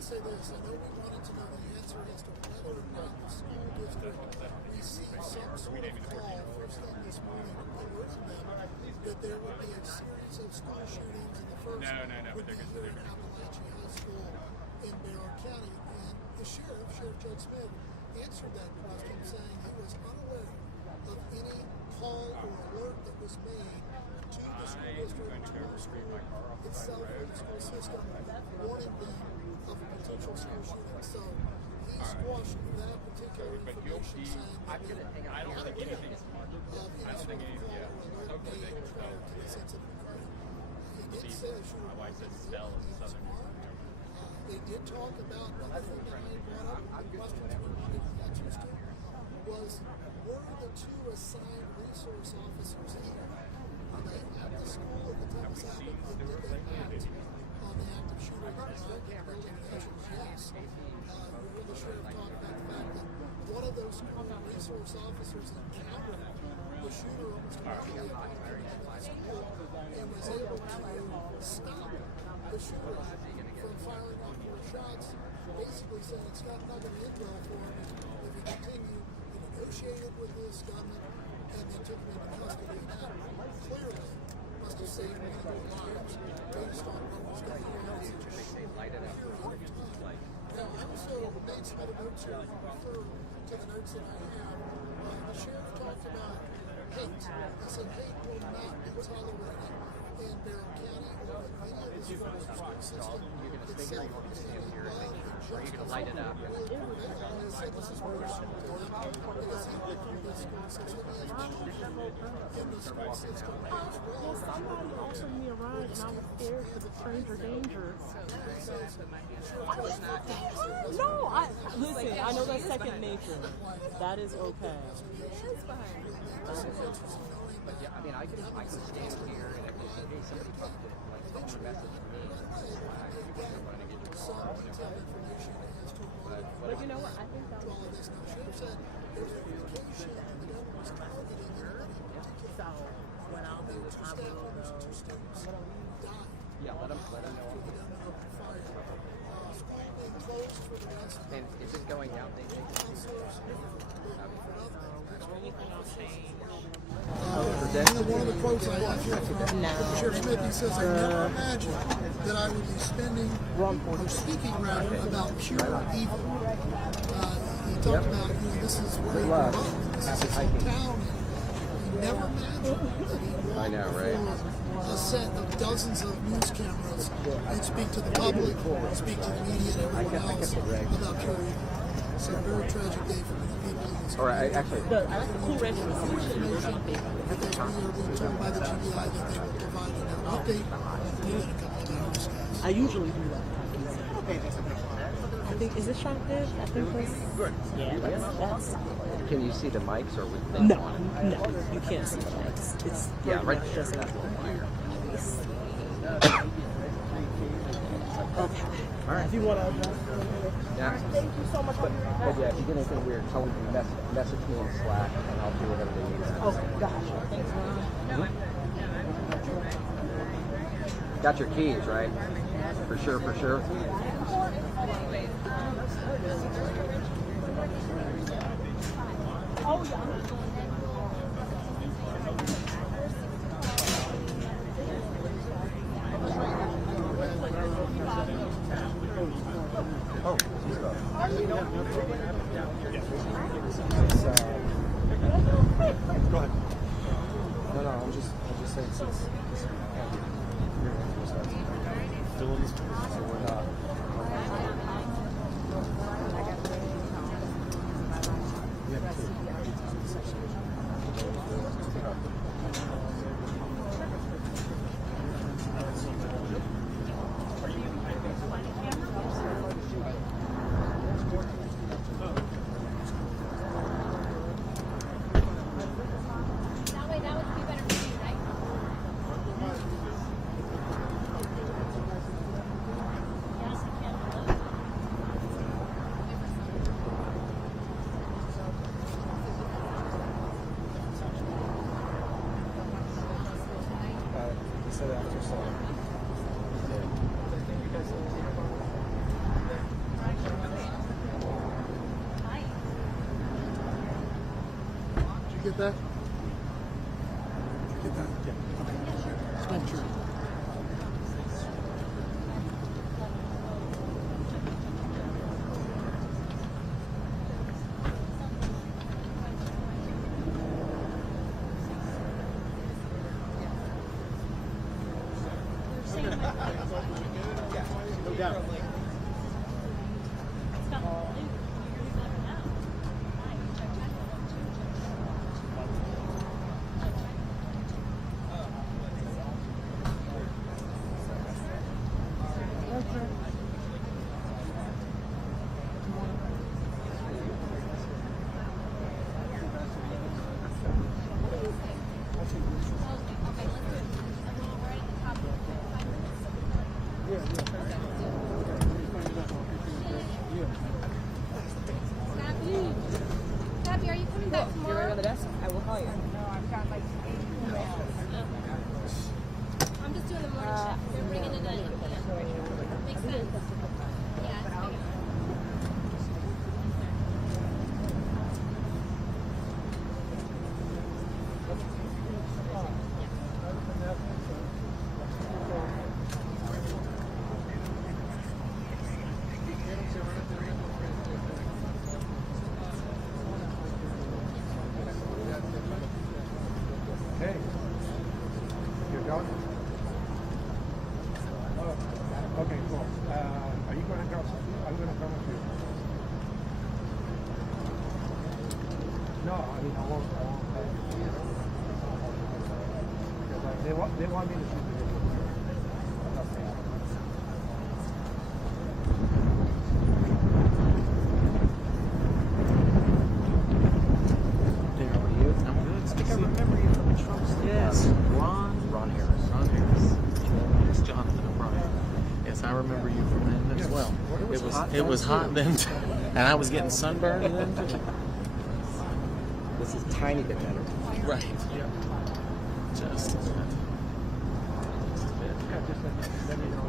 say this. I know we wanted to know the answer as to whether or not the school district received some sort of call first thing this morning alerting them that there would be a series of school shootings, and the first would be here at Apalachee High School in Barrow County. And the sheriff, Sheriff Judge Smith, answered that question saying he was unaware of any call or alert that was made to the school district, to the school itself, or the school system, warning them of a potential school shooting. So he squashed that particular information, saying that they were not aware of any sort of call or alert made prior to this incident occurring. He did say the shooter was armed. They did talk about another thing that I brought up, the questions we wanted answers to, was were the two assigned resource officers here? Were they at the school at the time this happened, or did they act on the active shooter that was in the building? The answer is yes. We heard the sheriff talk about the fact that one of those school resource officers encountered the shooter almost immediately upon coming into the school and was able to stop the shooter from firing off 4 shots, basically said it's not going to end well for him if he continue. He negotiated with this gunman and then took him into custody. And that clearly must have saved one of their lives based on what was going on in such a short period of time. Now, I also made some other notes here. I'll refer to the notes that I have. The sheriff talked about hate. He said hate will not be tolerated in Barrow County or in any of the schools or school system itself. Or are you going to light it up? He said this is personal to him because he went through the school system. He has children in the school system as well. Well, somebody offered me a ride and I was scared because of stranger danger. No, listen, I know that's second nature. That is okay. But yeah, I mean, I can stand here and I can say, hey, somebody talked to, like, someone messaged me. I'm going to get your car or whatever. But you know what? I think that was this. Now, sheriff said there's an indication that the gunman was targeting anybody in particular. so. What I'll do is I will go. Died. Yeah, let them know. The gunman opened fire. School being closed for the rest of And is it going out? They think one of the quotes I have here from Sheriff Smith, he says, I never imagined that I would be spending, or speaking rather, about pure evil. He talked about, this is where he grew up, this is his hometown, and he never imagined that he walked before a set of dozens of news cameras and speak to the public, speak to the media and everyone else about pure evil. So a very tragic day for many people in this community. Actually, cool restaurant. Because we are being told by the GBI that they will provide an update within a couple of hours, guys. I usually do that. I think, is it shot there? I think that's good. Yeah, that's can you see the mics or with them no, on it? no, you can't see the mics. It's right there. just That's okay. All right. If you want to. Yeah. Thank you so much. But yeah, if you get anything weird, tell them to message me in Slack, and I'll do whatever they need. Okay, gotcha. Thanks, Ron. Got your keys, right? For sure, for sure. Oh, yeah. Go ahead. No, I'm just saying since doing this, so we're not. that? Get that? Yeah. Just make sure. No doubt. Happy, are you coming back tomorrow? You're right on the desk. I will call you. No, I've got like 8 emails. I'm just doing the morning shift. They're bringing it in. Makes sense. Yeah, it's big enough. Hey, you're going? Oh, okay, cool. Are you going to come? I'm going to come with you. No, I mean, I won't because they want me to shoot the video. I'm not saying. I'm good. I think I remember you from the Trump stuff. Yes. Ron Harris. It's Jonathan O'Brien. Yes, I remember you from then as well. It was hot then, too. And I was getting sunburned then too. This is a tiny bit better. Right. Yeah. Just. Let me know.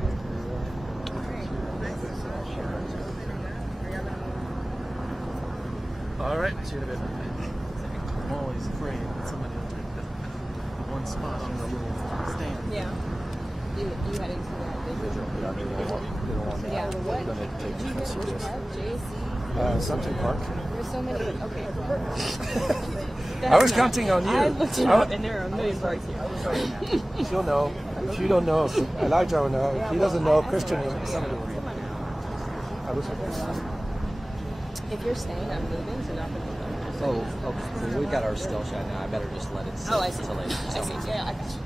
All right. See you in a bit. I'm always afraid that somebody will take the one spot on the little stand. Yeah. You had into that. Yeah, what? Did you get which park? JC? Sumter Park. There's so many. Okay. I was counting on you. I looked it up, and there are a million parks here. She'll know. If you don't know, Elijah will know. If he doesn't know, Christian will. Somebody will. I was If you're staying, I'm moving, so not going to Oh, okay. Well, we got our still shot now. I better just let it sit Oh, I see. until later. I see. Yeah, I got you.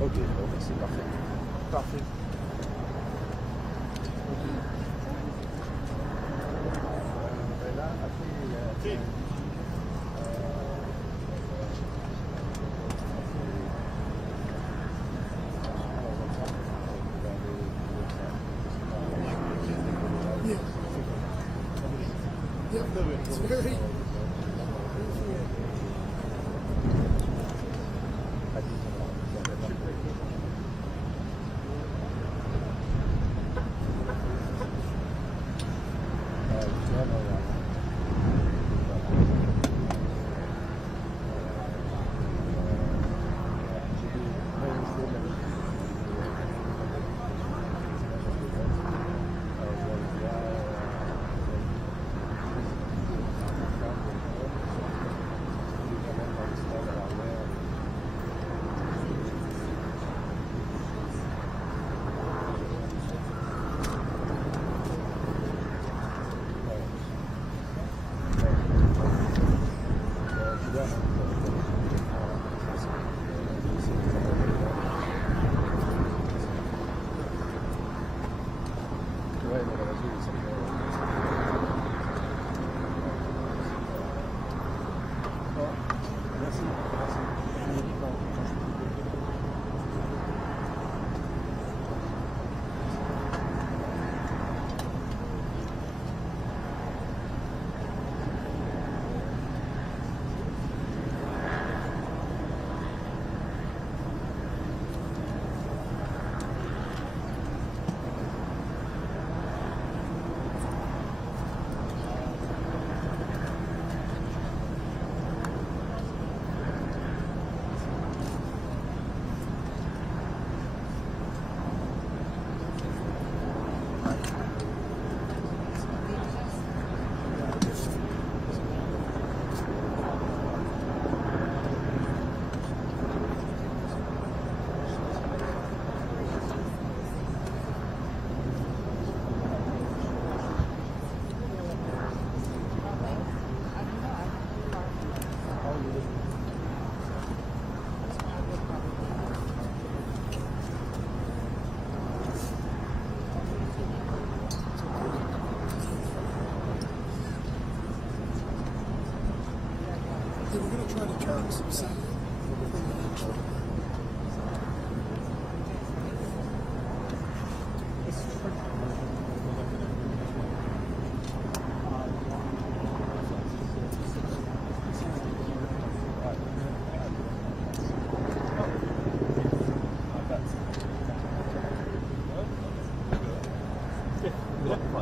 Okay, c'est parfait. Parfait. Yep, it's very. Hey, we're going to try to turn some sound for the next one.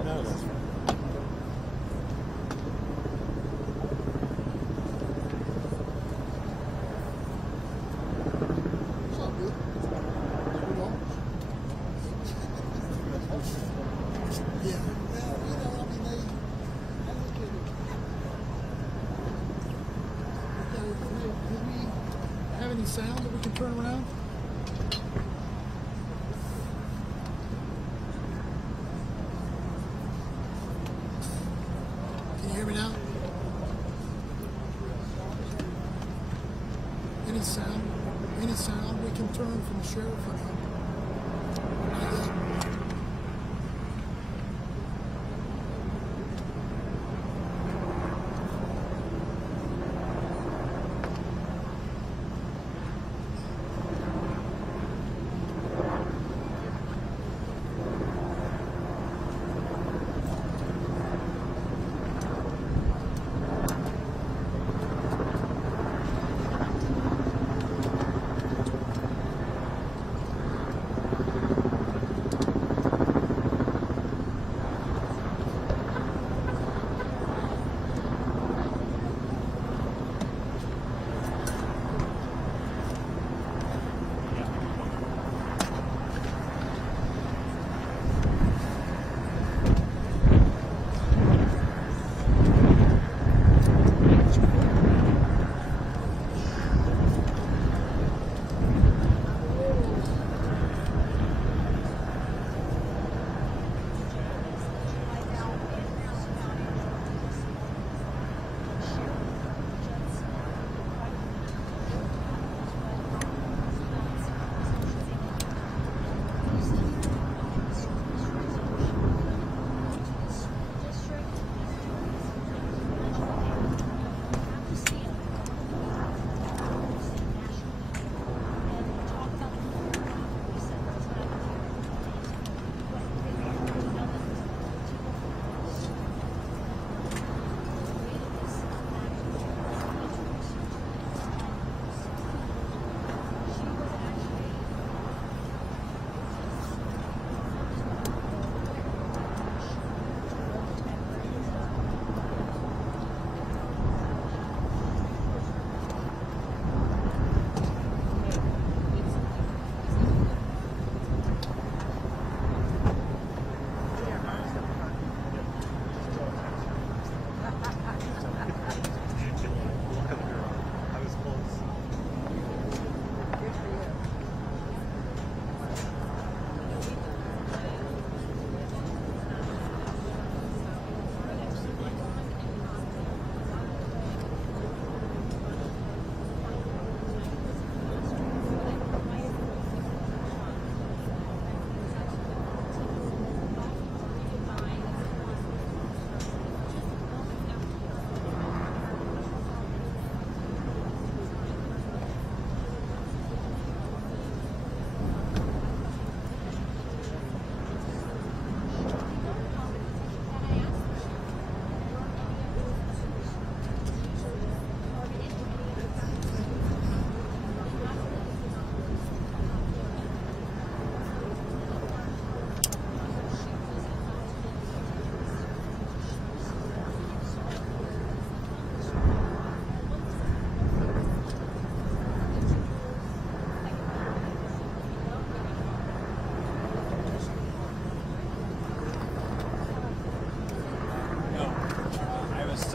No, that's fine. It's all good. Move on. Yeah. Well, you know, I mean, I look at it. Okay, do we have any sound that we can turn around? Can you hear me now? Any sound? Any sound we can turn from the sheriff or no?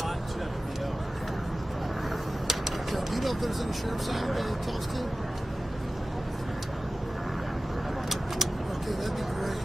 Not yet. Do you know if there's any sheriff's sound that it talks to? Okay, that'd be great.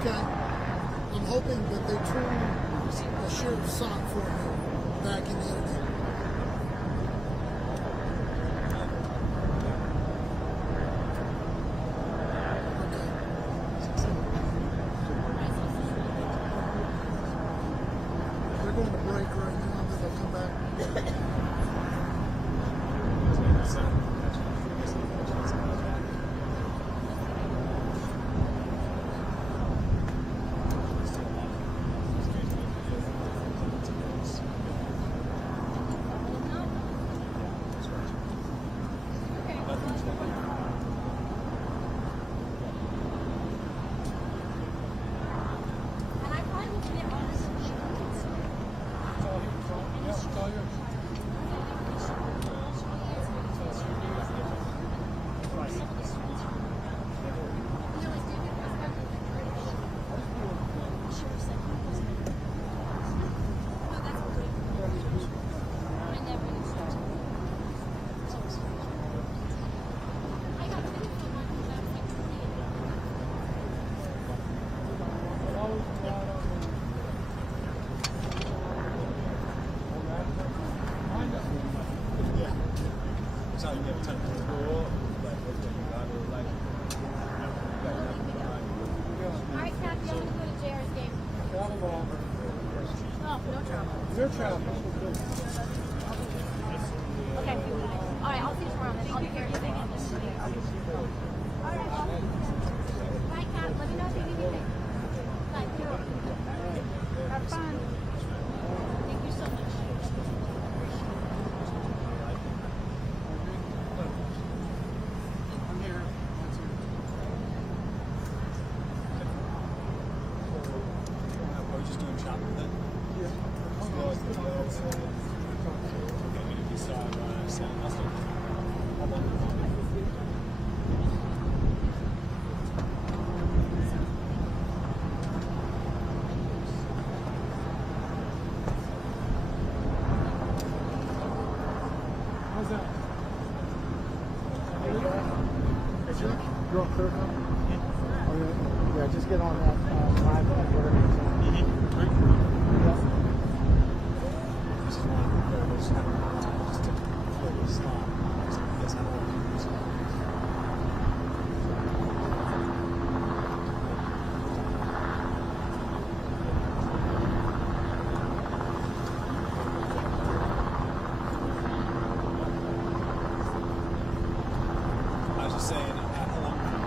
Okay. I'm hoping that they turn the sheriff's sock for me back in the internet. They're going to break right now, then they'll come back. No trouble. Okay. All right, I'll see you tomorrow then. I'll take care of everything. All right. Bye, Kat. Let me know if you need anything. Bye. Have fun. Thank you so much. I'm here. Are we just doing shopping then? Yeah. How's that? You want clear now? Oh, yeah, just get on that 5 minute whatever it is. This is one of the variables just to fill the slot. That's how it works. I was just saying, how long are you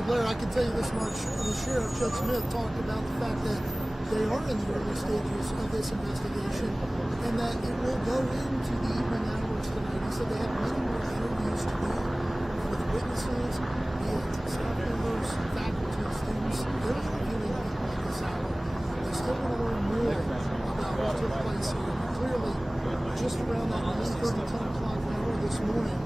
Hey Blair, I can tell you this much. The Sheriff, Judge Smith, talked about the fact that they are in the early stages of this investigation and that it will go into the evening hours tonight. He said they have many more interviews to do with witnesses, be it staff members, faculty, students. They're interviewing people at this hour. They still want to learn more about what took place here. Clearly, just around that 9:30, 10 o'clock hour this morning,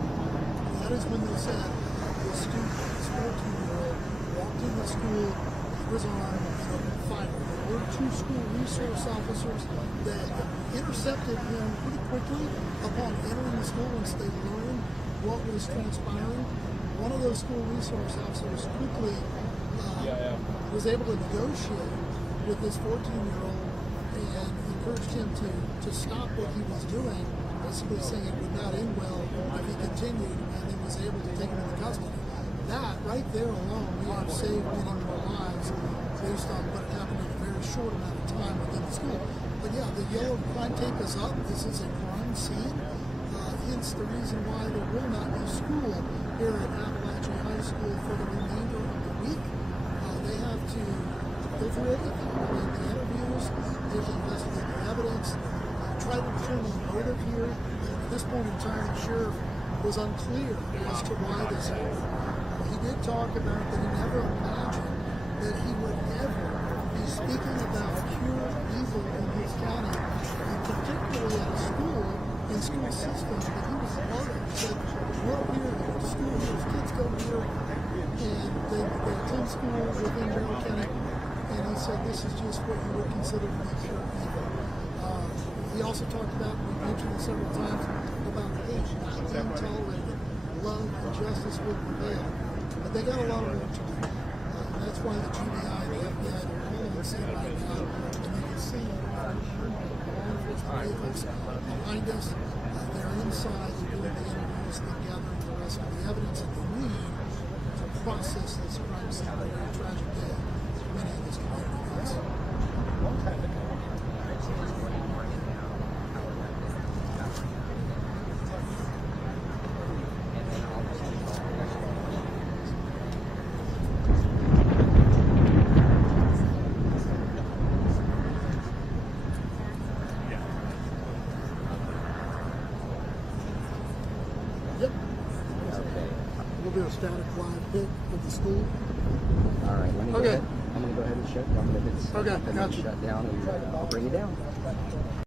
that is when they said the student, this 14-year-old, walked in the school, he was armed, and opened fire. There were 2 school resource officers that intercepted him pretty quickly upon entering the school once they learned what was transpiring. One of those school resource officers quickly was able to negotiate with this 14-year-old and encouraged him to stop what he was doing, basically saying it would not end well if he continued, and then was able to take him into custody. That right there alone may have saved many more lives based on what happened in a very short amount of time within the school. But yeah, the yellow crime tape is up. This is a crime scene. Hence the reason why there will not be school here at Apalachee High School for the remainder of the week. They have to go through everything. The interviews, they have to investigate the evidence, try to determine the motive here. At this point in time, the sheriff was unclear as to why this happened. He did talk about that he never imagined that he would ever be speaking about pure evil in his county, and particularly at a school and school systems that he was a part of. He said, we're up here at the school, those kids go here, and they attend school within Merrill County, and he said this is just what you would consider to be pure evil. He also talked about, we mentioned it several times, about hate not being tolerated, love and justice will prevail. But they got a lot of work to do. That's why the GBI and the FBI, they're all on the scene right now, and you can see law enforcement vehicles behind us. They're inside, they're doing the interviews, they're gathering the rest of the evidence that they need to process this crime scene, a very tragic day for many of these communities. We'll do a static live pic of the school. All right, let me go ahead. I'm going to go ahead and shut down. Okay, gotcha. Shut down, and I'll bring you down.